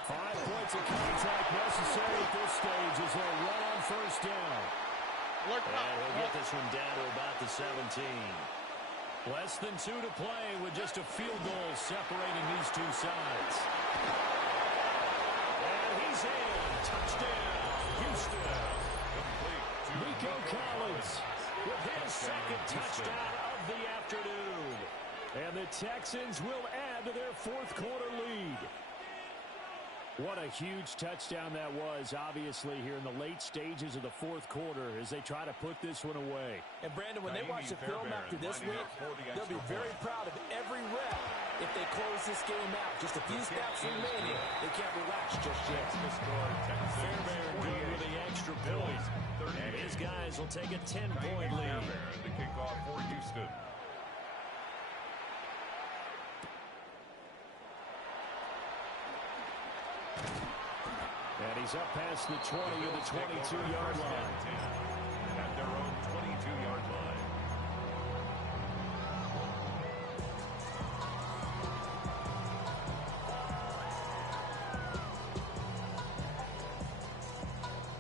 5 points of contact necessary at this stage as they'll run on first down. And he'll get this one down to about the 17. Less than 2 to play with just a field goal separating these two sides. And he's in. Touchdown, Houston. Nico Collins with his 2nd touchdown of the afternoon. And the Texans will add to their 4th quarter lead. What a huge touchdown that was, obviously, here in the late stages of the 4th quarter as they try to put this one away. And, Brandon, when they watch the film after this week, they'll be very proud of every rep if they close this game out. Just a few snaps remaining. They can't relax just yet. Fairbairn good with the extra point. And his guys will take a 10-point lead. The kickoff for Houston. And he's up past the 20 of the 22-yard line. At their own 22-yard line.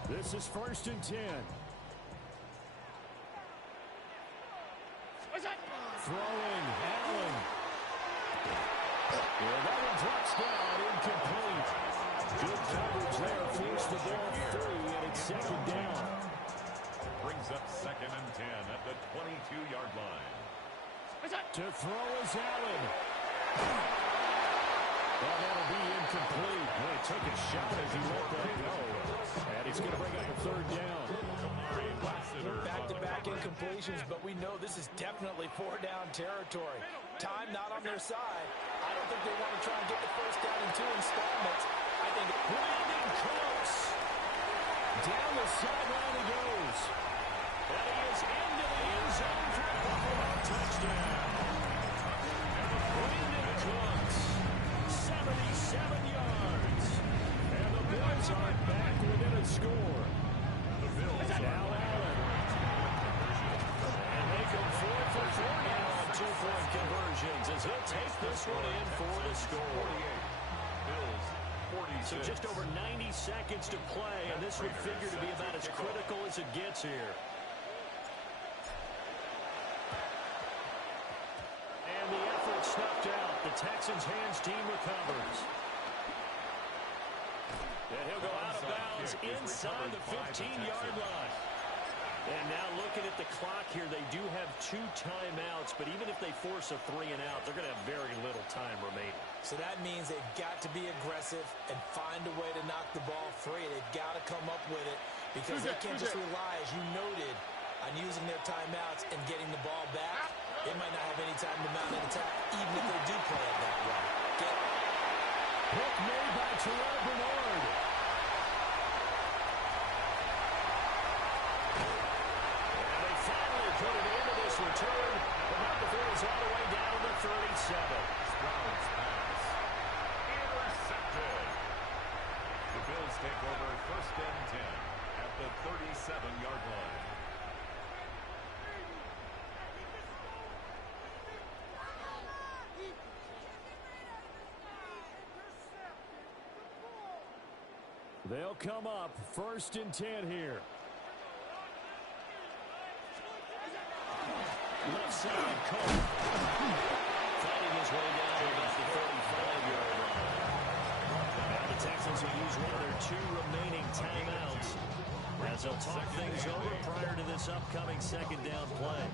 This is 1st and 10. Throwing, Allen. Yeah, that one drops down, incomplete. Good coverage there, forced the ball free, and it's 2nd down. Brings up 2nd and 10 at the 22-yard line. To throw is Allen. Well, that'll be incomplete. Well, he took a shot as he let that go. And he's going to bring up a 3rd down. Back-to-back incompletions, but we know this is definitely 4-down territory. Time not on their side. I don't think they want to try and get the first down in 2 installments. I think Brandon Cooks. Down the sideline he goes. And he is into the end zone for a Buffalo touchdown. Brandon Cooks, 77 yards. And the Bills are back within a score. The Bills Now Allen. And they go 4 for 4 now on 2-point conversions as he'll take this one in for the score. Bills 46. So just over 90 seconds to play, and this would figure to be about as critical as it gets here. And the effort snuffed out. The Texans' hands team recovers. And he'll go out of bounds inside the 15-yard line. And now looking at the clock here, they do have 2 timeouts, but even if they force a 3 and out, they're going to have very little time remaining. So that means they've got to be aggressive and find a way to knock the ball free. They've got to come up with it because they can't just rely, as you noted, on using their timeouts and getting the ball back. They might not have any time to mount an attack, even if they do play it that way. Pick made by Terrell Bernard. And they finally put it into this return, but not before it's all the way down to the 37. Stroud's pass. Intercepted. The Bills take over 1st and 10 at the 37-yard line. They'll come up 1st and 10 here. Left side, Cole. Fighting his way down to about the 35-yard line. Now the Texans will use one of their 2 remaining timeouts as they'll talk things over prior to this upcoming 2nd down play.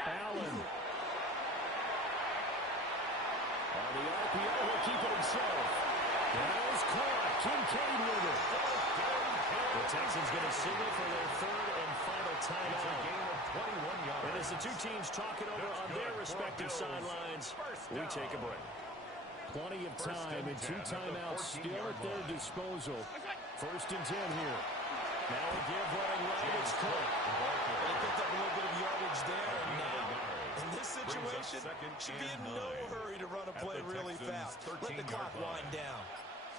Allen. On the RPO, he'll keep it himself. Ball's caught. Kincaid with it. The Texans going to signal for their 3rd and final timeout. It's a game of 21 yards. And as the 2 teams talk it over on their respective sidelines, we take a break. Plenty of time and 2 timeouts still at their disposal. 1st and 10 here. Now a give running right. It's Cook. They picked up a little bit of yardage there, and now, in this situation, should be in no hurry to run a play really fast. Let the clock wind down.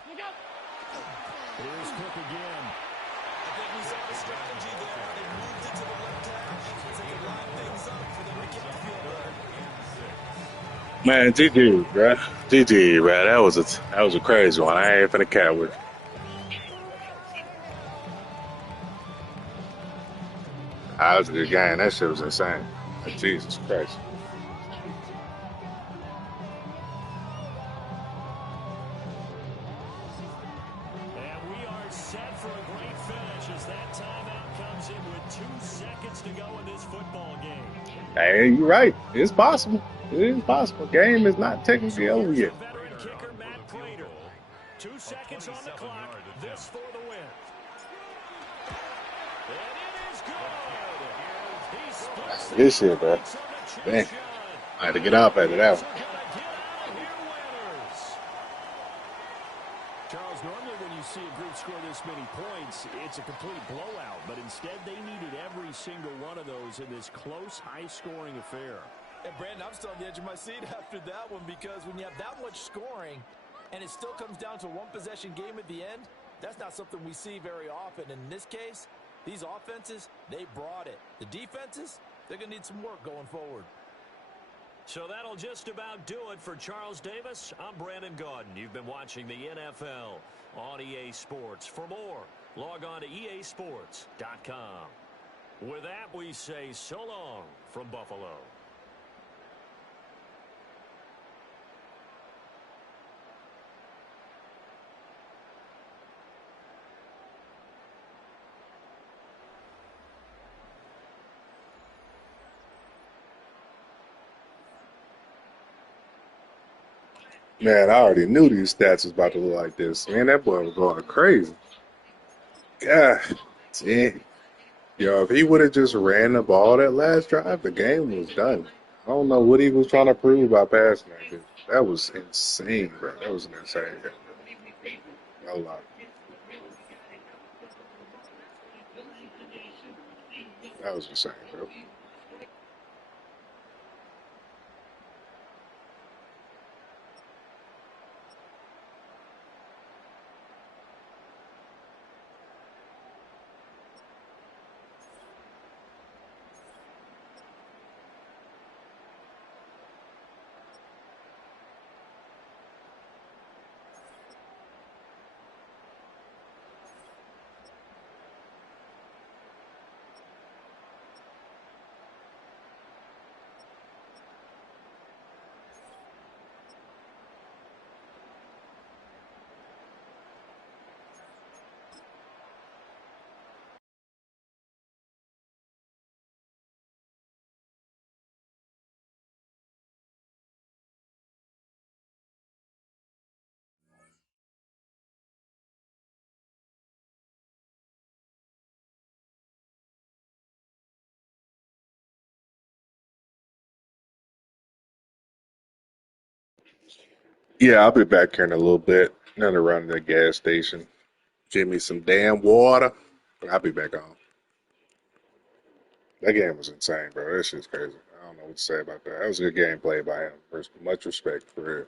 Here's Cook again. I think we saw the strategy there. They moved it to the left hash so they line things up for them to get the field goal. Man, GG, bruh. GG, bruh. That was a crazy one. I ain't finna cat with. That was a good game. That shit was insane. Like, Jesus Christ. And we are set for a great finish as that timeout comes in with 2 seconds to go in this football game. Hey, you're right. It's possible. It is possible. Game is not technically over yet. Veteran kicker Matt Prater. 2 seconds on the clock. This for the win. And it is good. He splits the This shit, bro. Damn. I had to get up after that one. Charles, normally when you see a group score this many points, it's a complete blowout. But instead, they needed every single one of those in this close, high-scoring affair. And Brandon, I'm still on the edge of my seat after that one because when you have that much scoring and it still comes down to a 1-possession game at the end, that's not something we see very often. And in this case, these offenses, they brought it. The defenses, they're going to need some work going forward. So that'll just about do it for Charles Davis. I'm Brandon Gaudin. You've been watching the NFL on EA Sports. For more, log on to easports.com. With that, we say so long from Buffalo. Man, I already knew these stats was about to look like this. Man, that boy was going crazy. God damn. Yo, if he would have just ran the ball that last drive, the game was done. I don't know what he was trying to prove by passing that dude. That was insane, bro. That was an insane game. No lie. That was insane, bro. Yeah, I'll be back here in a little bit. Another run to the gas station. Give me some damn water. I'll be back on. That game was insane, bro. That shit's crazy. I don't know what to say about that. That was a good game played by him. Much respect for it.